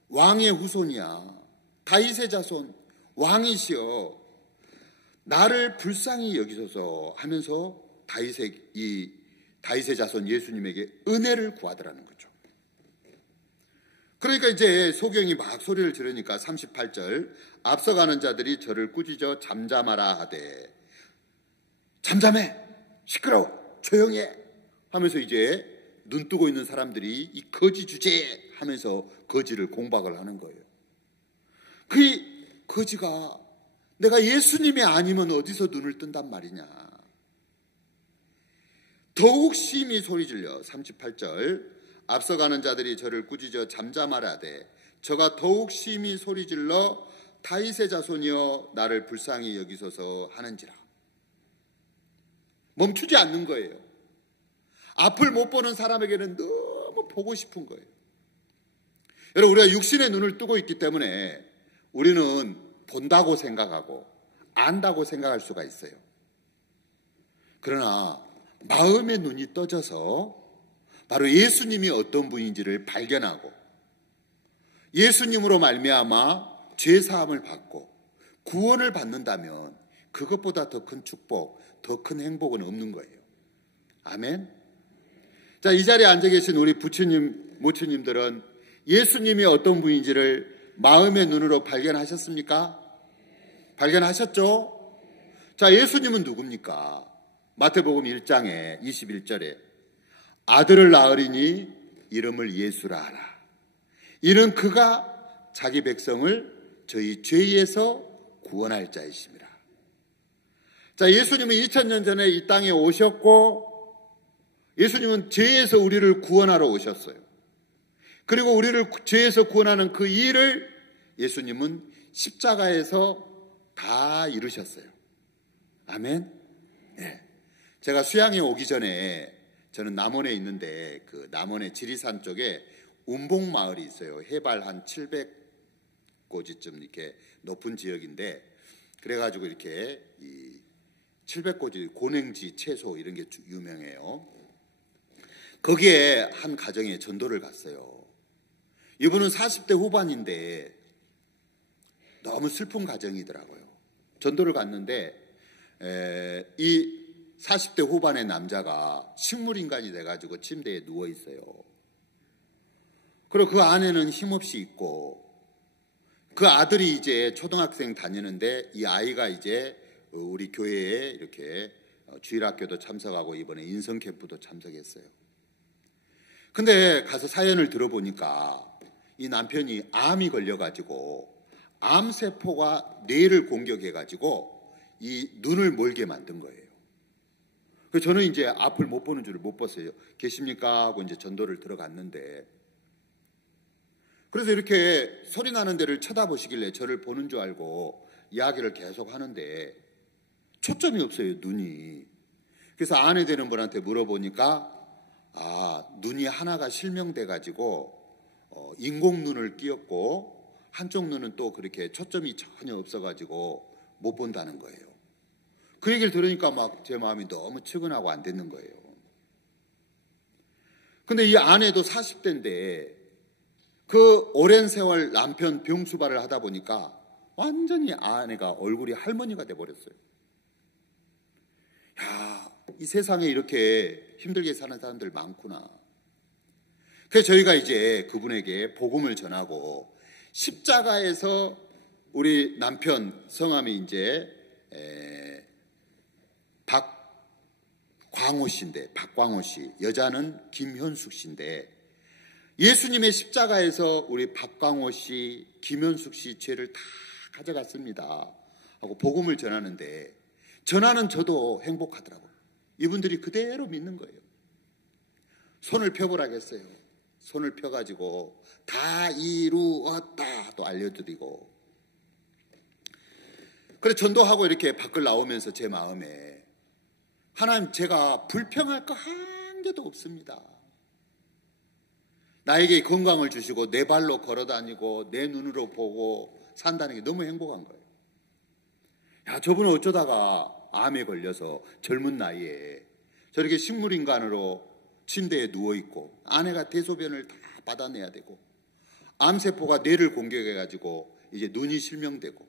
왕의 후손이야, 다윗의 자손 왕이시여 나를 불쌍히 여기소서 하면서 다윗의 자손 예수님에게 은혜를 구하더라는 거죠. 그러니까 이제 소경이 막 소리를 지르니까 38절 앞서가는 자들이 저를 꾸짖어 잠잠하라 하되, 잠잠해, 시끄러워, 조용히 해 하면서 이제 눈 뜨고 있는 사람들이 이 거지 주제 하면서 거지를 공박을 하는 거예요. 그 거지가 내가 예수님이 아니면 어디서 눈을 뜬단 말이냐. 더욱 심히 소리질러 38절 앞서가는 자들이 저를 꾸짖어 잠잠하라되 저가 더욱 심히 소리질러 다윗의 자손이여 나를 불쌍히 여기소서 하는지라. 멈추지 않는 거예요. 앞을 못 보는 사람에게는 너무 보고 싶은 거예요. 여러분, 우리가 육신의 눈을 뜨고 있기 때문에 우리는 본다고 생각하고 안다고 생각할 수가 있어요. 그러나 마음의 눈이 떠져서 바로 예수님이 어떤 분인지를 발견하고 예수님으로 말미암아 죄사함을 받고 구원을 받는다면 그것보다 더 큰 축복, 더 큰 행복은 없는 거예요. 아멘. 자, 이 자리에 앉아 계신 우리 부처님, 모처님들은 예수님이 어떤 분인지를 마음의 눈으로 발견하셨습니까? 발견하셨죠? 자, 예수님은 누굽니까? 마태복음 1장에 21절에 아들을 낳으리니 이름을 예수라 하라. 이는 그가 자기 백성을 저희 죄에서 구원할 자이심이라. 자, 예수님은 2000년 전에 이 땅에 오셨고 예수님은 죄에서 우리를 구원하러 오셨어요. 그리고 우리를 죄에서 구원하는 그 일을 예수님은 십자가에서 다 이루셨어요. 아멘. 네. 제가 수양에 오기 전에 저는 남원에 있는데 그 남원의 지리산 쪽에 운봉마을이 있어요. 해발 한 700고지쯤 이렇게 높은 지역인데 그래가지고 이렇게 이 700고지 고냉지 채소 이런 게 유명해요. 거기에 한 가정에 전도를 갔어요. 이분은 40대 후반인데 너무 슬픈 가정이더라고요. 전도를 갔는데 이 40대 후반의 남자가 식물인간이 돼가지고 침대에 누워있어요. 그리고 그 아내는 힘없이 있고 그 아들이 이제 초등학생 다니는데 이 아이가 이제 우리 교회에 이렇게 주일학교도 참석하고 이번에 인성캠프도 참석했어요. 근데 가서 사연을 들어보니까 이 남편이 암이 걸려가지고 암세포가 뇌를 공격해가지고 이 눈을 멀게 만든 거예요. 그래서 저는 이제 앞을 못 보는 줄을 못 봤어요. 계십니까? 하고 이제 전도를 들어갔는데 그래서 이렇게 소리 나는 데를 쳐다보시길래 저를 보는 줄 알고 이야기를 계속 하는데 초점이 없어요, 눈이. 그래서 아내 되는 분한테 물어보니까 눈이 하나가 실명돼가지고 인공눈을 끼웠고 한쪽 눈은 또 그렇게 초점이 전혀 없어가지고 못 본다는 거예요. 그 얘기를 들으니까 막 제 마음이 너무 측은하고 안 됐는 거예요. 근데 이 아내도 40대인데 그 오랜 세월 남편 병수발을 하다 보니까 완전히 아내가 얼굴이 할머니가 돼버렸어요. 야, 이 세상에 이렇게 힘들게 사는 사람들 많구나. 그래서 저희가 이제 그분에게 복음을 전하고 십자가에서 우리 남편 성함이 이제 박광호 씨인데, 박광호 씨, 여자는 김현숙 씨인데 예수님의 십자가에서 우리 박광호 씨, 김현숙 씨 죄를 다 가져갔습니다 하고 복음을 전하는데 전하는 저도 행복하더라고요. 이분들이 그대로 믿는 거예요. 손을 펴보라겠어요. 손을 펴가지고 다 이루었다 또 알려드리고. 그래 전도하고 이렇게 밖을 나오면서 제 마음에 하나님, 제가 불평할 거 한 개도 없습니다. 나에게 건강을 주시고 내 발로 걸어다니고 내 눈으로 보고 산다는 게 너무 행복한 거예요. 야, 저분은 어쩌다가 암에 걸려서 젊은 나이에 저렇게 식물인간으로 침대에 누워있고 아내가 대소변을 다 받아내야 되고 암세포가 뇌를 공격해가지고 이제 눈이 실명되고.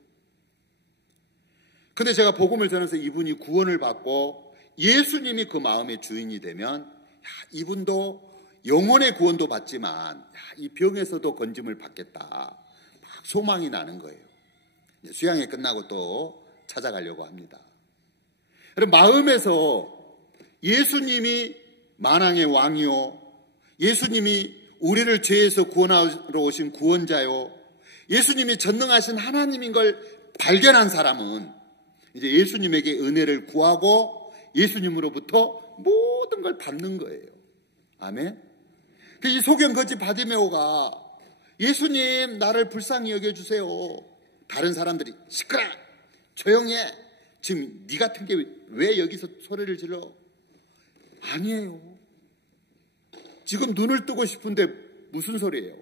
근데 제가 복음을 전해서 이분이 구원을 받고 예수님이 그 마음의 주인이 되면 야, 이분도 영혼의 구원도 받지만 야, 이 병에서도 건짐을 받겠다. 막 소망이 나는 거예요. 수양회 끝나고 또 찾아가려고 합니다. 여러분, 마음에서 예수님이 만왕의 왕이요, 예수님이 우리를 죄에서 구원하러 오신 구원자요, 예수님이 전능하신 하나님인 걸 발견한 사람은 이제 예수님에게 은혜를 구하고 예수님으로부터 모든 걸 받는 거예요. 아멘. 이 소경거지 바디메오가 예수님 나를 불쌍히 여겨주세요. 다른 사람들이 시끄러, 조용히 해, 지금 네 같은 게 왜 여기서 소리를 질러? 아니에요. 지금 눈을 뜨고 싶은데 무슨 소리예요?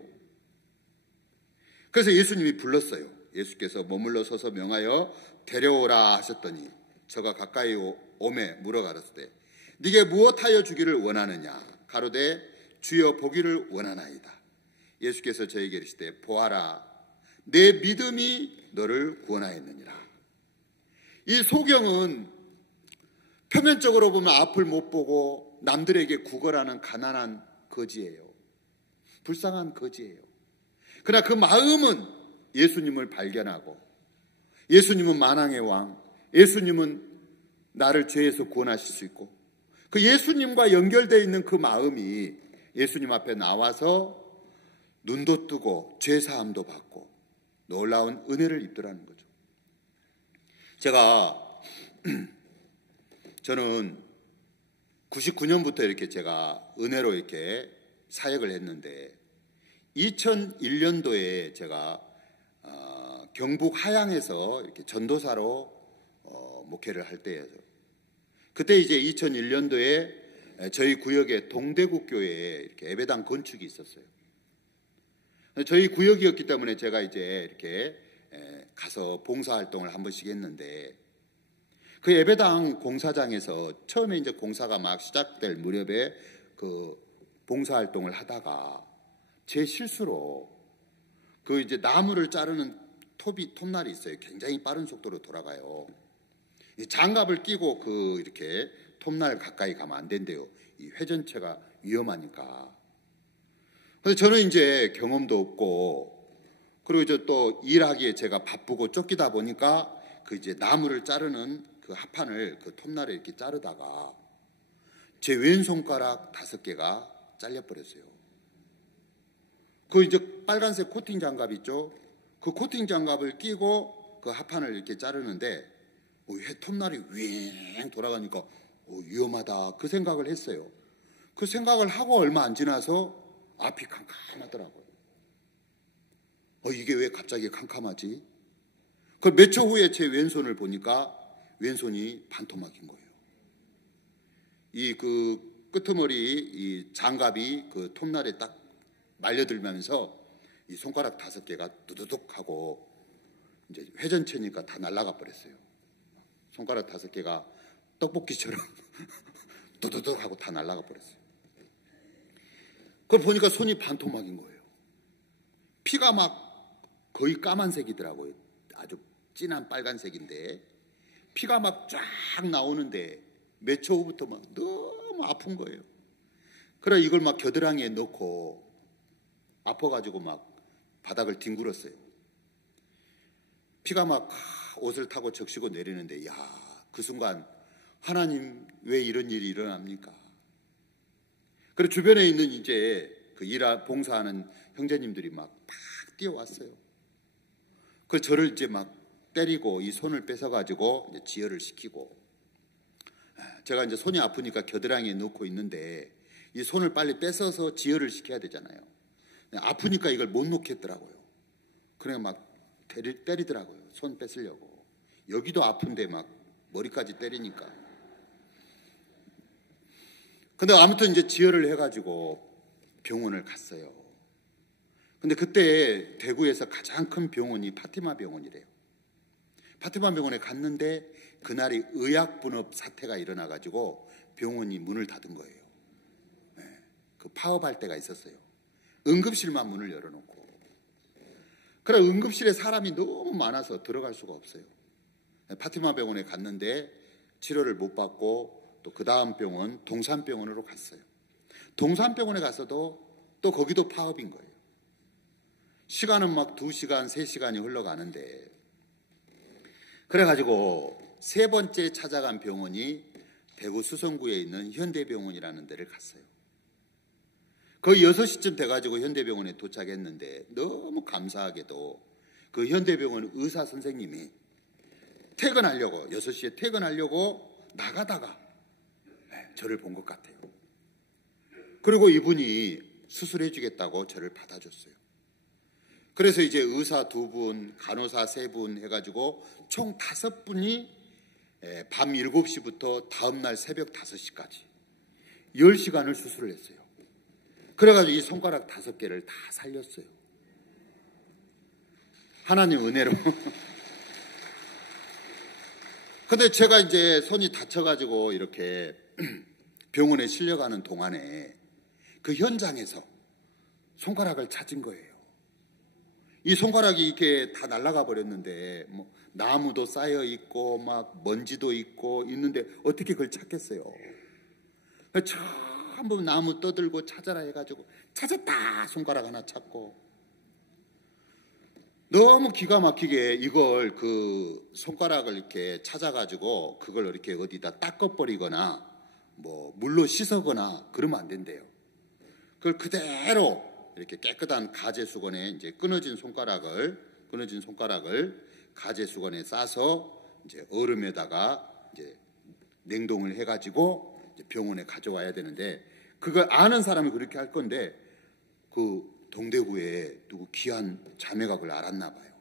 그래서 예수님이 불렀어요. 예수께서 머물러 서서 명하여 데려오라 하셨더니 저가 가까이 오매 물어 가로되 네게 무엇하여 주기를 원하느냐 가로되 주여 보기를 원하나이다. 예수께서 저에게 이르시되 보아라 내 믿음이 너를 구원하였느니라. 이 소경은 표면적으로 보면 앞을 못 보고 남들에게 구걸하는 가난한 거지예요. 불쌍한 거지예요. 그러나 그 마음은 예수님을 발견하고 예수님은 만왕의 왕, 예수님은 나를 죄에서 구원하실 수 있고 그 예수님과 연결되어 있는 그 마음이 예수님 앞에 나와서 눈도 뜨고 죄사함도 받고 놀라운 은혜를 입더라는 거죠. 저는 99년부터 이렇게 제가 은혜로 이렇게 사역을 했는데 2001년도에 제가 경북 하양에서 이렇게 전도사로 목회를 할 때예요. 그때 이제 2001년도에 저희 구역에 동대구 교회에 이렇게 예배당 건축이 있었어요. 저희 구역이었기 때문에 제가 이제 이렇게 가서 봉사활동을 한 번씩 했는데 그 예배당 공사장에서 처음에 이제 공사가 막 시작될 무렵에 그 봉사활동을 하다가 제 실수로 그 이제 나무를 자르는 톱날이 있어요. 굉장히 빠른 속도로 돌아가요. 이 장갑을 끼고 그 이렇게 톱날 가까이 가면 안 된대요. 이 회전체가 위험하니까. 그래서 저는 이제 경험도 없고 그리고 이제 또 일하기에 제가 바쁘고 쫓기다 보니까 그 이제 나무를 자르는 그 합판을 그 톱날에 이렇게 자르다가 제 왼손가락 5개가 잘려버렸어요. 그 이제 빨간색 코팅 장갑 있죠? 그 코팅 장갑을 끼고 그 합판을 이렇게 자르는데 톱날이 윙 돌아가니까 위험하다 그 생각을 했어요. 그 생각을 하고 얼마 안 지나서 앞이 캄캄하더라고요. 이게 왜 갑자기 캄캄하지? 그 몇 초 후에 제 왼손을 보니까 왼손이 반토막인 거예요. 이 그 끄트머리 이 장갑이 그 톱날에 딱 말려들면서 이 손가락 5개가 두두둑 하고 이제 회전체니까 다 날아가 버렸어요. 손가락 5개가 떡볶이처럼 두두둑 하고 다 날아가 버렸어요. 그걸 보니까 손이 반토막인 거예요. 피가 막 거의 까만색이더라고요. 아주 진한 빨간색인데 피가 막 쫙 나오는데 몇 초 후부터 막 너무 아픈 거예요. 그래 이걸 막 겨드랑이에 넣고 아파가지고 막 바닥을 뒹굴었어요. 피가 막 옷을 타고 적시고 내리는데 그 순간 하나님 왜 이런 일이 일어납니까? 그리고 주변에 있는 이제 그 봉사하는 형제님들이 막 뛰어왔어요. 그 저를 이제 막 때리고 이 손을 뺏어가지고 이제 지혈을 시키고 제가 이제 손이 아프니까 겨드랑이에 넣고 있는데 이 손을 빨리 뺏어서 지혈을 시켜야 되잖아요. 아프니까 이걸 못 놓겠더라고요. 그래 막 때리더라고요. 손 뺏으려고. 여기도 아픈데 막 머리까지 때리니까. 근데 아무튼 이제 지혈을 해가지고 병원을 갔어요. 근데 그때 대구에서 가장 큰 병원이 파티마 병원이래요. 파티마 병원에 갔는데 그날이 의약분업 사태가 일어나가지고 병원이 문을 닫은 거예요. 그 파업할 때가 있었어요. 응급실만 문을 열어놓고. 그래 응급실에 사람이 너무 많아서 들어갈 수가 없어요. 파티마 병원에 갔는데 치료를 못 받고 또 그 다음 병원 동산병원으로 갔어요. 동산병원에 가서도 또 거기도 파업인 거예요. 시간은 막 2시간, 3시간이 흘러가는데 그래가지고 3번째 찾아간 병원이 대구 수성구에 있는 현대병원이라는 데를 갔어요. 거의 6시쯤 돼가지고 현대병원에 도착했는데 너무 감사하게도 그 현대병원 의사 선생님이 퇴근하려고 6시에 퇴근하려고 나가다가 저를 본 것 같아요. 그리고 이분이 수술해 주겠다고 저를 받아줬어요. 그래서 이제 의사 2분, 간호사 3분 해가지고 총 5분이 밤 7시부터 다음날 새벽 5시까지 10시간을 수술을 했어요. 그래가지고 이 손가락 5개를 다 살렸어요. 하나님 은혜로. 근데 제가 이제 손이 다쳐가지고 이렇게 병원에 실려가는 동안에 그 현장에서 손가락을 찾은 거예요. 이 손가락이 이렇게 다 날아가 버렸는데, 뭐 나무도 쌓여 있고 막 먼지도 있고 있는데 어떻게 그걸 찾겠어요? 전부 나무 떠들고 찾아라 해가지고 찾았다. 손가락 하나 찾고. 너무 기가 막히게 이걸 그 손가락을 이렇게 찾아가지고 그걸 이렇게 어디다 닦아버리거나 뭐 물로 씻어거나 그러면 안 된대요. 그걸 그대로 이렇게 깨끗한 가재 수건에 이제 끊어진 손가락을 가재 수건에 싸서 이제 얼음에다가 이제 냉동을 해가지고 이제 병원에 가져와야 되는데, 그걸 아는 사람이 그렇게 할 건데 그 동대구에 누구 귀한 자매가 그걸 알았나 봐요.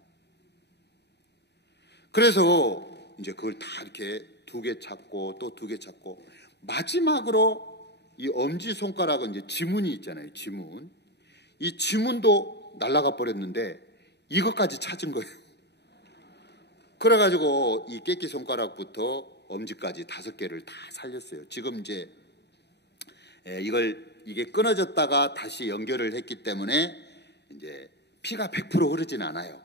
그래서 이제 그걸 다 이렇게 2개 찾고 또 2개 찾고 마지막으로 이 엄지 손가락은 이제 지문이 있잖아요. 지문. 이 지문도 날아가 버렸는데 이것까지 찾은 거예요. 그래가지고 이 깨끼 손가락부터 엄지까지 5개를 다 살렸어요. 지금 이제 이게 끊어졌다가 다시 연결을 했기 때문에 이제 피가 100% 흐르진 않아요.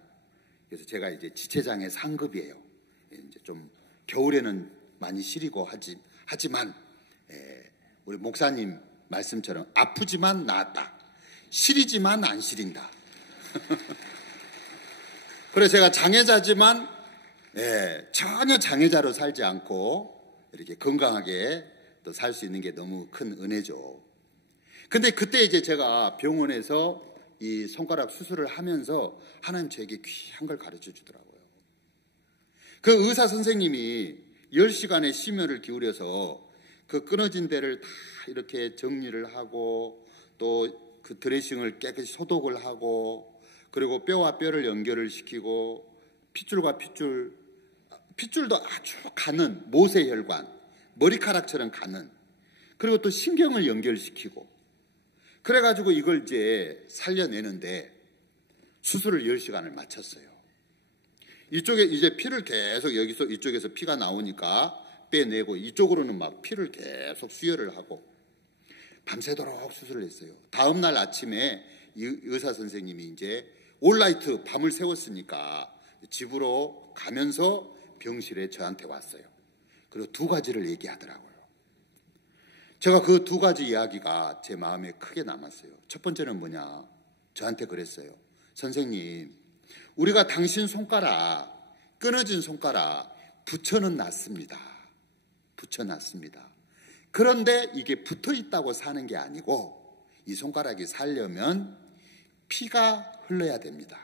그래서 제가 이제 지체장애 상급이에요. 이제 좀 겨울에는 많이 시리고 하지만 우리 목사님 말씀처럼 아프지만 나았다. 시리지만 안 시린다. 그래서 제가 장애자지만 전혀 장애자로 살지 않고 이렇게 건강하게 또 살 수 있는 게 너무 큰 은혜죠. 근데 그때 이제 제가 병원에서 이 손가락 수술을 하면서 하나님 저에게 귀한 걸 가르쳐 주더라고요. 그 의사 선생님이 10시간의 심혈을 기울여서 그 끊어진 데를 다 이렇게 정리를 하고 또 그 드레싱을 깨끗이 소독을 하고 그리고 뼈와 뼈를 연결을 시키고 핏줄과 핏줄도 아주 가는 모세혈관, 머리카락처럼 가는, 그리고 또 신경을 연결시키고 그래가지고 이걸 이제 살려내는데 수술을 10시간을 마쳤어요. 이쪽에 이제 피를 계속 여기서 이쪽에서 피가 나오니까 빼내고 이쪽으로는 막 피를 계속 수혈을 하고 밤새도록 수술을 했어요. 다음 날 아침에 이 의사 선생님이 이제 올라이트 밤을 새웠으니까 집으로 가면서 병실에 저한테 왔어요. 그리고 2가지를 얘기하더라고요. 제가 그 2가지 이야기가 제 마음에 크게 남았어요. 첫 번째는 뭐냐? 저한테 그랬어요. 선생님, 우리가 당신 손가락, 끊어진 손가락 붙여는 놨습니다. 붙여놨습니다. 그런데 이게 붙어 있다고 사는 게 아니고 이 손가락이 살려면 피가 흘러야 됩니다.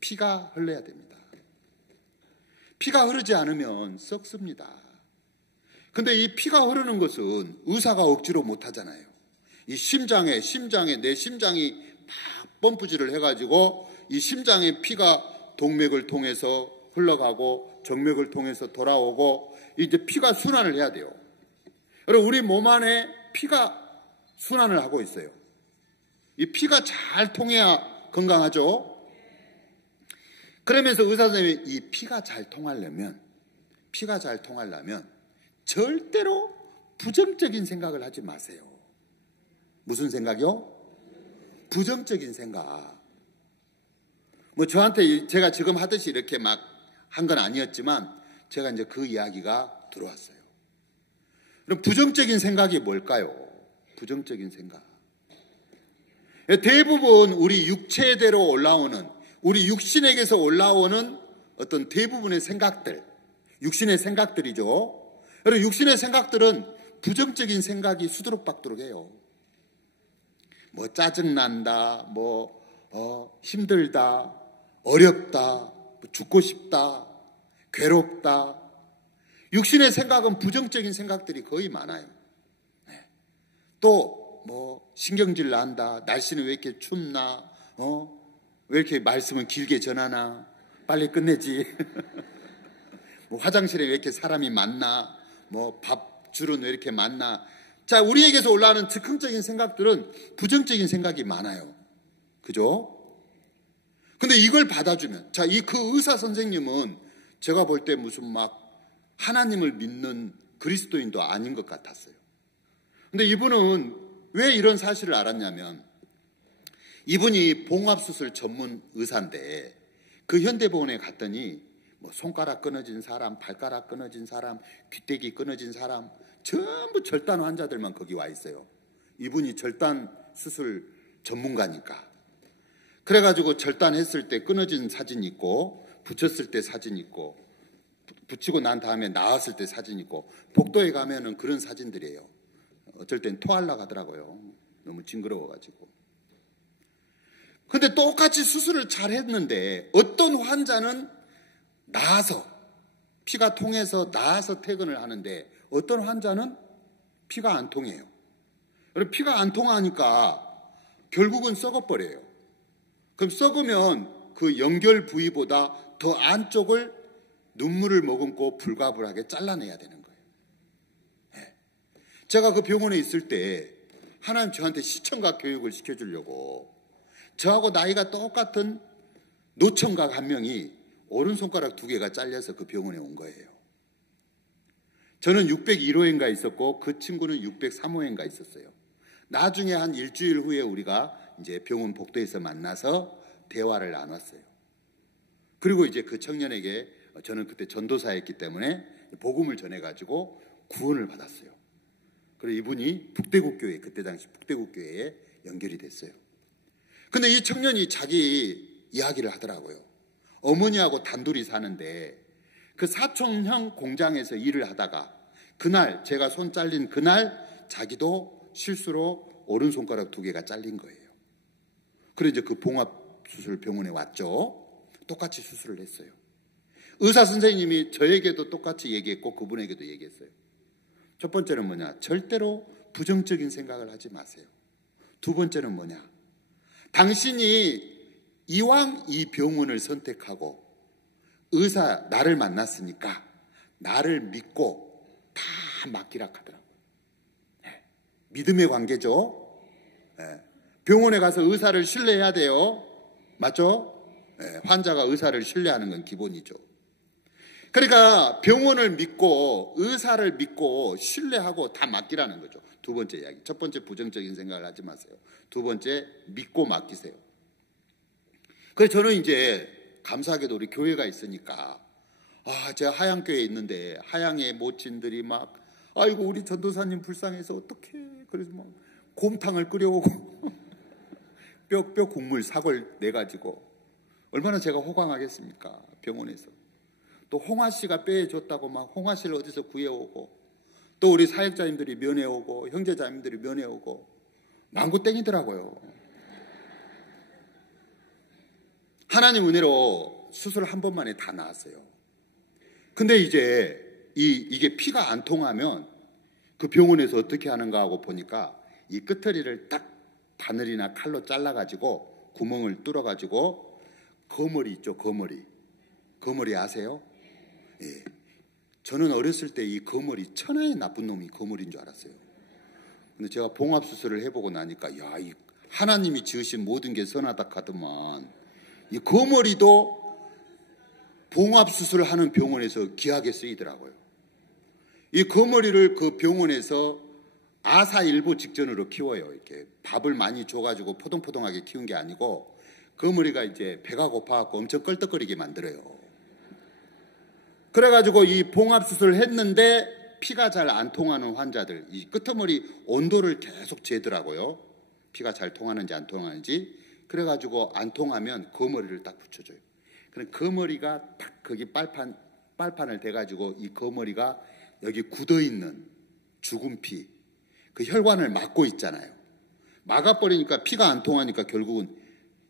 피가 흘러야 됩니다. 피가 흐르지 않으면 썩습니다. 근데 이 피가 흐르는 것은 의사가 억지로 못 하잖아요. 이 내 심장이 막 펌프질을 해가지고 이 심장의 피가 동맥을 통해서 흘러가고 정맥을 통해서 돌아오고 이제 피가 순환을 해야 돼요. 여러분, 우리 몸 안에 피가 순환을 하고 있어요. 이 피가 잘 통해야 건강하죠. 그러면서 의사 선생님이 이 피가 잘 통하려면 절대로 부정적인 생각을 하지 마세요. 무슨 생각이요? 부정적인 생각. 뭐 저한테 제가 지금 하듯이 이렇게 막 한 건 아니었지만 제가 이제 그 이야기가 들어왔어요. 그럼 부정적인 생각이 뭘까요? 부정적인 생각. 대부분 우리 육체대로 올라오는, 우리 육신에게서 올라오는 어떤 대부분의 생각들, 육신의 생각들이죠. 여러분, 육신의 생각들은 부정적인 생각이 수두룩박두룩 해요. 뭐 짜증난다, 힘들다, 어렵다, 죽고 싶다, 괴롭다. 육신의 생각은 부정적인 생각들이 거의 많아요. 또 신경질 난다, 날씨는 왜 이렇게 춥나, 왜 이렇게 말씀은 길게 전하나, 빨리 끝내지. 화장실에 왜 이렇게 사람이 많나, 밥줄은 왜 이렇게 많나. 자, 우리에게서 올라오는 즉흥적인 생각들은 부정적인 생각이 많아요. 그죠? 근데 이걸 받아주면, 자, 그 의사 선생님은 제가 볼 때 무슨 막 하나님을 믿는 그리스도인도 아닌 것 같았어요. 근데 이분은 왜 이런 사실을 알았냐면, 이분이 봉합수술 전문 의사인데 그 현대병원에 갔더니 뭐 손가락 끊어진 사람, 발가락 끊어진 사람, 귀때기 끊어진 사람, 전부 절단 환자들만 거기 와 있어요. 이분이 절단 수술 전문가니까. 그래가지고 절단했을 때 끊어진 사진 있고, 붙였을 때 사진 있고, 붙이고 난 다음에 나왔을 때 사진 있고, 복도에 가면은 그런 사진들이에요. 어쩔 땐 토하려고 하더라고요. 너무 징그러워가지고. 근데 똑같이 수술을 잘 했는데 어떤 환자는 나아서, 피가 통해서 나아서 퇴근을 하는데 어떤 환자는 피가 안 통해요. 그리고 피가 안 통하니까 결국은 썩어버려요. 그럼 썩으면 그 연결 부위보다 더 안쪽을 눈물을 머금고 불가불하게 잘라내야 되는 거예요. 네. 제가 그 병원에 있을 때 하나님 저한테 시청각 교육을 시켜주려고 저하고 나이가 똑같은 노청각 한 명이 오른손가락 2개가 잘려서 그 병원에 온 거예요. 저는 601호인가 있었고 그 친구는 603호인가 있었어요. 나중에 한 일주일 후에 우리가 이제 병원 복도에서 만나서 대화를 나눴어요. 그리고 이제 그 청년에게, 저는 그때 전도사였기 때문에 복음을 전해가지고 구원을 받았어요. 그리고 이분이 북대국교회, 그때 당시 북대국교회에 연결이 됐어요. 근데 이 청년이 자기 이야기를 하더라고요. 어머니하고 단둘이 사는데 그 사촌형 공장에서 일을 하다가 그날, 제가 손 잘린 그날 자기도 실수로 오른손가락 2개가 잘린 거예요. 그래서 이제 그 봉합수술 병원에 왔죠. 똑같이 수술을 했어요. 의사 선생님이 저에게도 똑같이 얘기했고 그분에게도 얘기했어요. 첫 번째는 뭐냐? 절대로 부정적인 생각을 하지 마세요. 두 번째는 뭐냐? 당신이 이왕 이 병원을 선택하고 의사 나를 만났으니까 나를 믿고 다 맡기라 하더라고요. 네. 믿음의 관계죠. 네. 병원에 가서 의사를 신뢰해야 돼요. 맞죠? 네. 환자가 의사를 신뢰하는 건 기본이죠. 그러니까 병원을 믿고 의사를 믿고 신뢰하고 다 맡기라는 거죠. 두 번째 이야기. 첫 번째 부정적인 생각을 하지 마세요. 두 번째 믿고 맡기세요. 그래서 저는 이제 감사하게도 우리 교회가 있으니까 제가 하양교회에 있는데 하양의 모친들이 막 아이고 우리 전도사님 불쌍해서 어떡해. 그래서 막 곰탕을 끓여오고 뼈 국물 사골 내가지고 얼마나 제가 호강하겠습니까. 병원에서. 또 홍아씨가 뼈에 줬다고 막 홍아씨를 어디서 구해오고 또 우리 사역자님들이 면회오고 형제자님들이 면회오고 망구땡이더라고요. 하나님 은혜로 수술 한 번만에 다 나았어요. 근데 이제 이게 피가 안 통하면 그 병원에서 어떻게 하는가 하고 보니까 이 끄트리를 딱 바늘이나 칼로 잘라가지고 구멍을 뚫어가지고 거머리 있죠, 거머리. 거머리 아세요? 예. 저는 어렸을 때 이 거머리, 천하의 나쁜 놈이 거머리인 줄 알았어요. 근데 제가 봉합수술을 해보고 나니까 이 하나님이 지으신 모든 게 선하다 하더만 이 거머리도 봉합수술을 하는 병원에서 귀하게 쓰이더라고요. 이 거머리를 그 병원에서 아사일보 직전으로 키워요. 이렇게 밥을 많이 줘가지고 포동포동하게 키운 게 아니고 거머리가 이제 배가 고파갖고 엄청 껄떡거리게 만들어요. 그래가지고 이 봉합수술을 했는데 피가 잘 안 통하는 환자들, 이 끄트머리 온도를 계속 재더라고요. 피가 잘 통하는지 안 통하는지. 그래가지고 안 통하면 거머리를 딱 붙여줘요. 그럼 거머리가 딱 거기 빨판을 대가지고 이 거머리가 여기 굳어있는 죽은 피, 그 혈관을 막고 있잖아요. 막아버리니까 피가 안 통하니까 결국은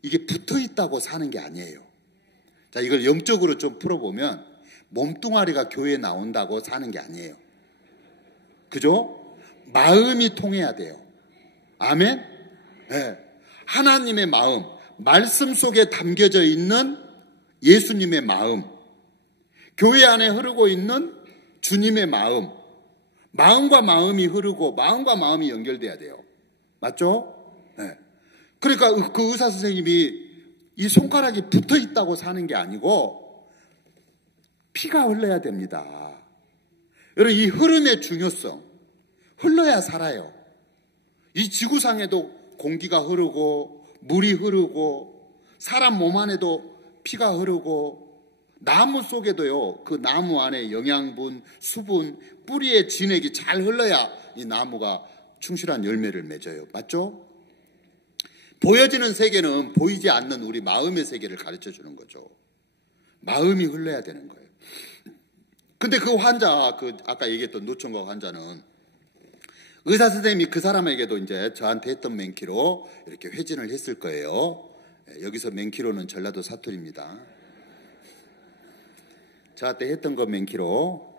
이게 붙어있다고 사는 게 아니에요. 자, 이걸 영적으로 좀 풀어보면 몸뚱아리가 교회에 나온다고 사는 게 아니에요. 그죠? 마음이 통해야 돼요. 아멘? 네. 하나님의 마음, 말씀 속에 담겨져 있는 예수님의 마음, 교회 안에 흐르고 있는 주님의 마음, 마음과 마음이 흐르고 마음과 마음이 연결돼야 돼요. 맞죠? 네. 그러니까 그 의사 선생님이 이 손가락이 붙어 있다고 사는 게 아니고 피가 흘러야 됩니다. 여러분, 이 흐름의 중요성, 흘러야 살아요. 이 지구상에도 공기가 흐르고 물이 흐르고 사람 몸 안에도 피가 흐르고 나무 속에도요, 그 나무 안에 영양분, 수분, 뿌리의 진액이 잘 흘러야 이 나무가 충실한 열매를 맺어요. 맞죠? 보여지는 세계는 보이지 않는 우리 마음의 세계를 가르쳐 주는 거죠. 마음이 흘러야 되는 거예요. 근데 그 환자, 아까 얘기했던 노총각 환자는 의사 선생님이 그 사람에게도 이제 저한테 했던 맹키로 이렇게 회진을 했을 거예요. 여기서 맹키로는 전라도 사투리입니다. 저한테 했던 거 맹키로.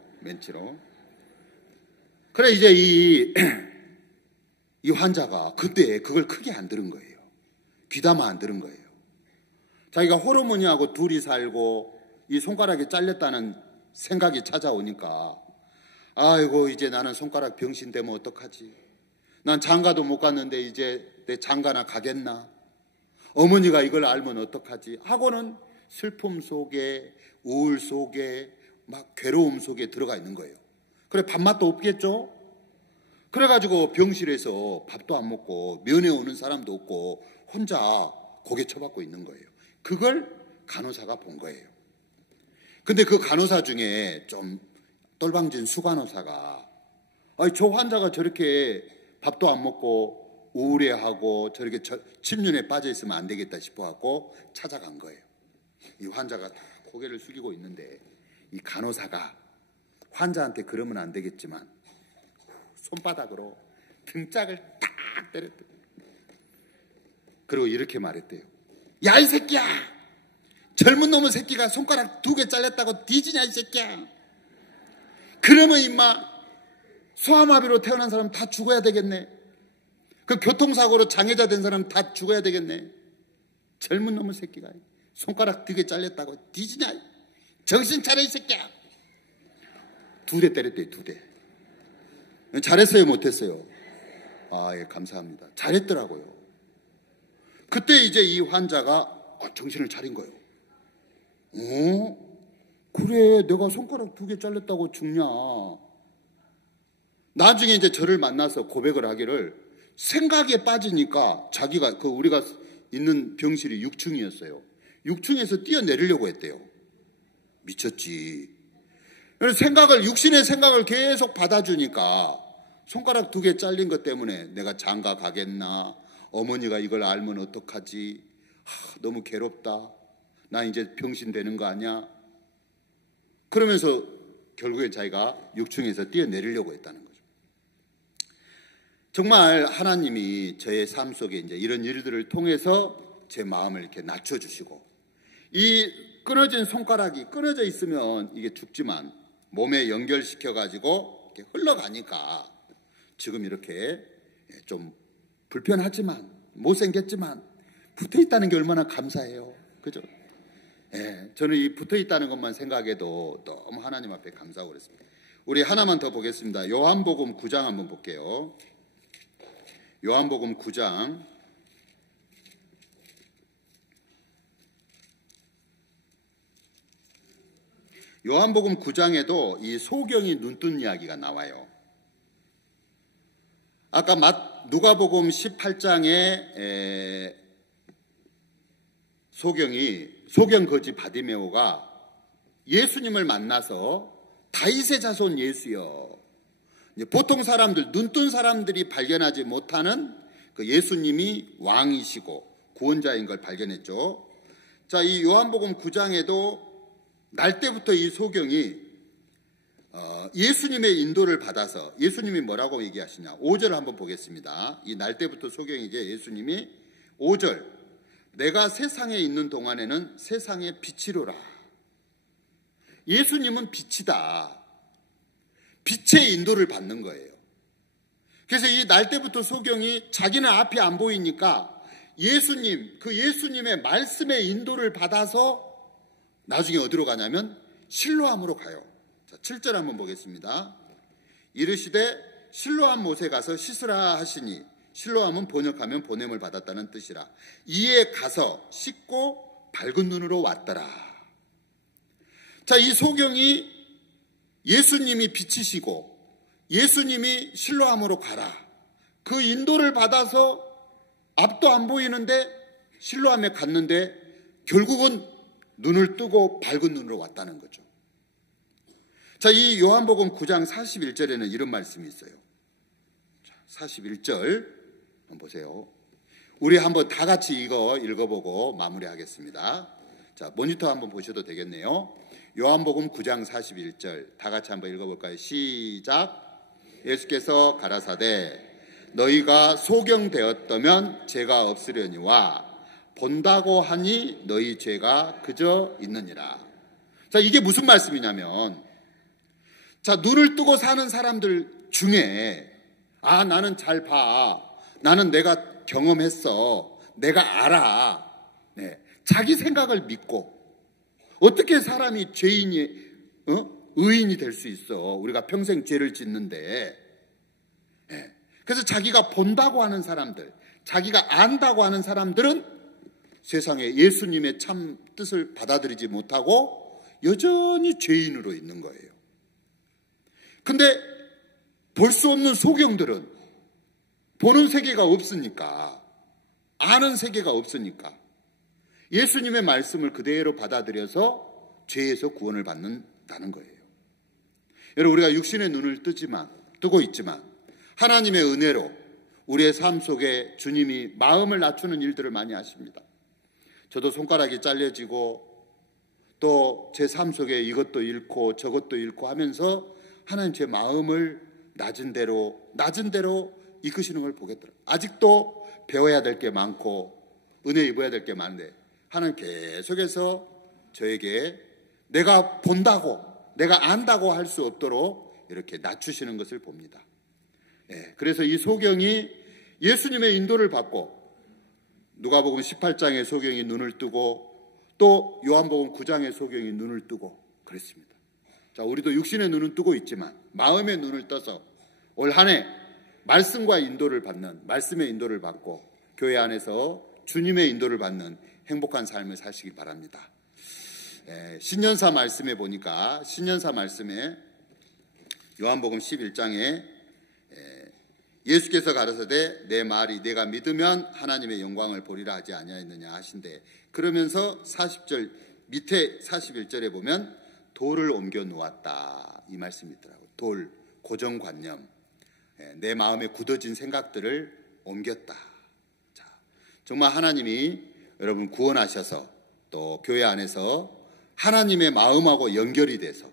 그래, 이제 이 환자가 그때 그걸 크게 안 들은 거예요. 귀담아 안 들은 거예요. 자기가 호르몬이하고 둘이 살고 이 손가락이 잘렸다는 생각이 찾아오니까, 아이고, 이제 나는 손가락 병신되면 어떡하지? 난 장가도 못 갔는데 이제 내 장가나 가겠나? 어머니가 이걸 알면 어떡하지? 하고는 슬픔 속에, 우울 속에, 막 괴로움 속에 들어가 있는 거예요. 그래, 밥맛도 없겠죠? 그래가지고 병실에서 밥도 안 먹고 면회 오는 사람도 없고 혼자 고개 쳐박고 있는 거예요. 그걸 간호사가 본 거예요. 근데 그 간호사 중에 좀 똘방진 수간호사가, 저 환자가 저렇게 밥도 안 먹고 우울해하고 저렇게 침륜에 빠져 있으면 안 되겠다 싶어갖고 찾아간 거예요. 이 환자가 고개를 숙이고 있는데 이 간호사가 환자한테 그러면 안 되겠지만 손바닥으로 등짝을 딱 때렸대요. 그리고 이렇게 말했대요. 야, 이 새끼야! 젊은 놈의 새끼가 손가락 2개 잘렸다고 뒤지냐, 이 새끼야! 그러면 임마 소아마비로 태어난 사람 다 죽어야 되겠네. 그 교통사고로 장애자 된 사람 다 죽어야 되겠네. 젊은 놈의 새끼가 손가락 2개 잘렸다고 뒤지냐? 정신 차려, 이 새끼야! 2대 때렸대요, 2대. 잘했어요, 못했어요? 예, 감사합니다. 잘했더라고요. 그때 이제 이 환자가 정신을 차린 거예요. 그래, 내가 손가락 2개 잘렸다고 죽냐? 나중에 이제 저를 만나서 고백을 하기를, 생각에 빠지니까 자기가, 우리가 있는 병실이 6층이었어요. 6층에서 뛰어내리려고 했대요. 미쳤지. 육신의 생각을 계속 받아주니까 손가락 2개 잘린 것 때문에 내가 장가 가겠나? 어머니가 이걸 알면 어떡하지? 너무 괴롭다. 나 이제 병신 되는 거 아니야? 그러면서 결국에 자기가 6층에서 뛰어내리려고 했다는 거죠. 정말 하나님이 저의 삶 속에 이제 이런 일들을 통해서 제 마음을 이렇게 낮춰주시고, 이 끊어진 손가락이 끊어져 있으면 이게 죽지만 몸에 연결시켜가지고 이렇게 흘러가니까 지금 이렇게 좀 불편하지만 못생겼지만 붙어 있다는 게 얼마나 감사해요. 그죠? 저는 이 붙어 있다는 것만 생각해도 너무 하나님 앞에 감사하고 그랬습니다. 우리 하나만 더 보겠습니다. 요한복음 9장 한번 볼게요. 요한복음 9장. 요한복음 9장에도 이 소경이 눈뜬 이야기가 나와요. 아까 누가복음 18장에 소경 거지 바디메오가 예수님을 만나서 다윗의 자손 예수여, 보통 사람들, 눈뜬 사람들이 발견하지 못하는 그 예수님이 왕이시고 구원자인 걸 발견했죠. 자, 이 요한복음 9장에도 날 때부터 이 소경이 예수님의 인도를 받아서, 예수님이 뭐라고 얘기하시냐, 5절 한번 보겠습니다. 이 날 때부터 소경이 이제 예수님이 5절, 내가 세상에 있는 동안에는 세상의 빛이로라. 예수님은 빛이다. 빛의 인도를 받는 거예요. 그래서 이 날 때부터 소경이 자기는 앞이 안 보이니까 예수님, 그 예수님의 말씀의 인도를 받아서 나중에 어디로 가냐면 실로암으로 가요. 자, 7절 한번 보겠습니다. 이르시되 실로암 못에 가서 씻으라 하시니, 실로암은 번역하면 보냄을 받았다는 뜻이라. 이에 가서 씻고 밝은 눈으로 왔더라. 자, 이 소경이 예수님이 빛이시고 예수님이 실로암으로 가라, 그 인도를 받아서 앞도 안 보이는데 실로암에 갔는데 결국은 눈을 뜨고 밝은 눈으로 왔다는 거죠. 자, 이 요한복음 9장 41절에는 이런 말씀이 있어요. 41절 한번 보세요. 우리 한번 다 같이 이거 읽어보고 마무리하겠습니다. 자, 모니터 한번 보셔도 되겠네요. 요한복음 9장 41절 다 같이 한번 읽어볼까요? 시작. 예수께서 가라사대 너희가 소경되었다면 죄가 없으려니와 본다고 하니 너희 죄가 그저 있느니라. 자, 이게 무슨 말씀이냐면, 자, 눈을 뜨고 사는 사람들 중에 나는 잘 봐, 나는 내가 경험했어, 내가 알아, 네, 자기 생각을 믿고 어떻게 사람이 죄인이 의인이 될 수 있어? 우리가 평생 죄를 짓는데. 네. 그래서 자기가 본다고 하는 사람들, 자기가 안다고 하는 사람들은 세상에 예수님의 참 뜻을 받아들이지 못하고 여전히 죄인으로 있는 거예요. 근데 볼 수 없는 소경들은 보는 세계가 없으니까, 아는 세계가 없으니까 예수님의 말씀을 그대로 받아들여서 죄에서 구원을 받는다는 거예요. 여러분, 우리가 육신의 눈을 뜨고 있지만 하나님의 은혜로 우리의 삶 속에 주님이 마음을 낮추는 일들을 많이 하십니다. 저도 손가락이 잘려지고 또 제 삶 속에 이것도 잃고 저것도 잃고 하면서 하나님 제 마음을 낮은 대로 이끄시는 걸 보겠더라고요. 아직도 배워야 될 게 많고 은혜 입어야 될 게 많은데 하나님 계속해서 저에게 내가 본다고, 내가 안다고 할 수 없도록 이렇게 낮추시는 것을 봅니다. 그래서 이 소경이 예수님의 인도를 받고 누가복음 18장의 소경이 눈을 뜨고 또 요한복음 9장의 소경이 눈을 뜨고 그랬습니다. 자, 우리도 육신의 눈은 뜨고 있지만 마음의 눈을 떠서 올 한 해 말씀과 인도를 받는, 말씀의 인도를 받고 교회 안에서 주님의 인도를 받는 행복한 삶을 사시기 바랍니다. 신년사 말씀에 보니까, 신년사 말씀에 요한복음 11장에 예수께서 가라사대 내 말이 내가 믿으면 하나님의 영광을 보리라 하지 아니하였느냐 하신대, 그러면서 40절 밑에 41절에 보면 돌을 옮겨 놓았다, 이 말씀이 있더라고요. 돌, 고정관념, 내 마음에 굳어진 생각들을 옮겼다. 자, 정말 하나님이 여러분 구원하셔서 또 교회 안에서 하나님의 마음하고 연결이 돼서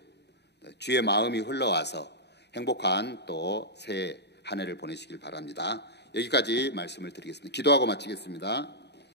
주의 마음이 흘러와서 행복한 또 새 한 해를 보내시길 바랍니다. 여기까지 말씀을 드리겠습니다. 기도하고 마치겠습니다.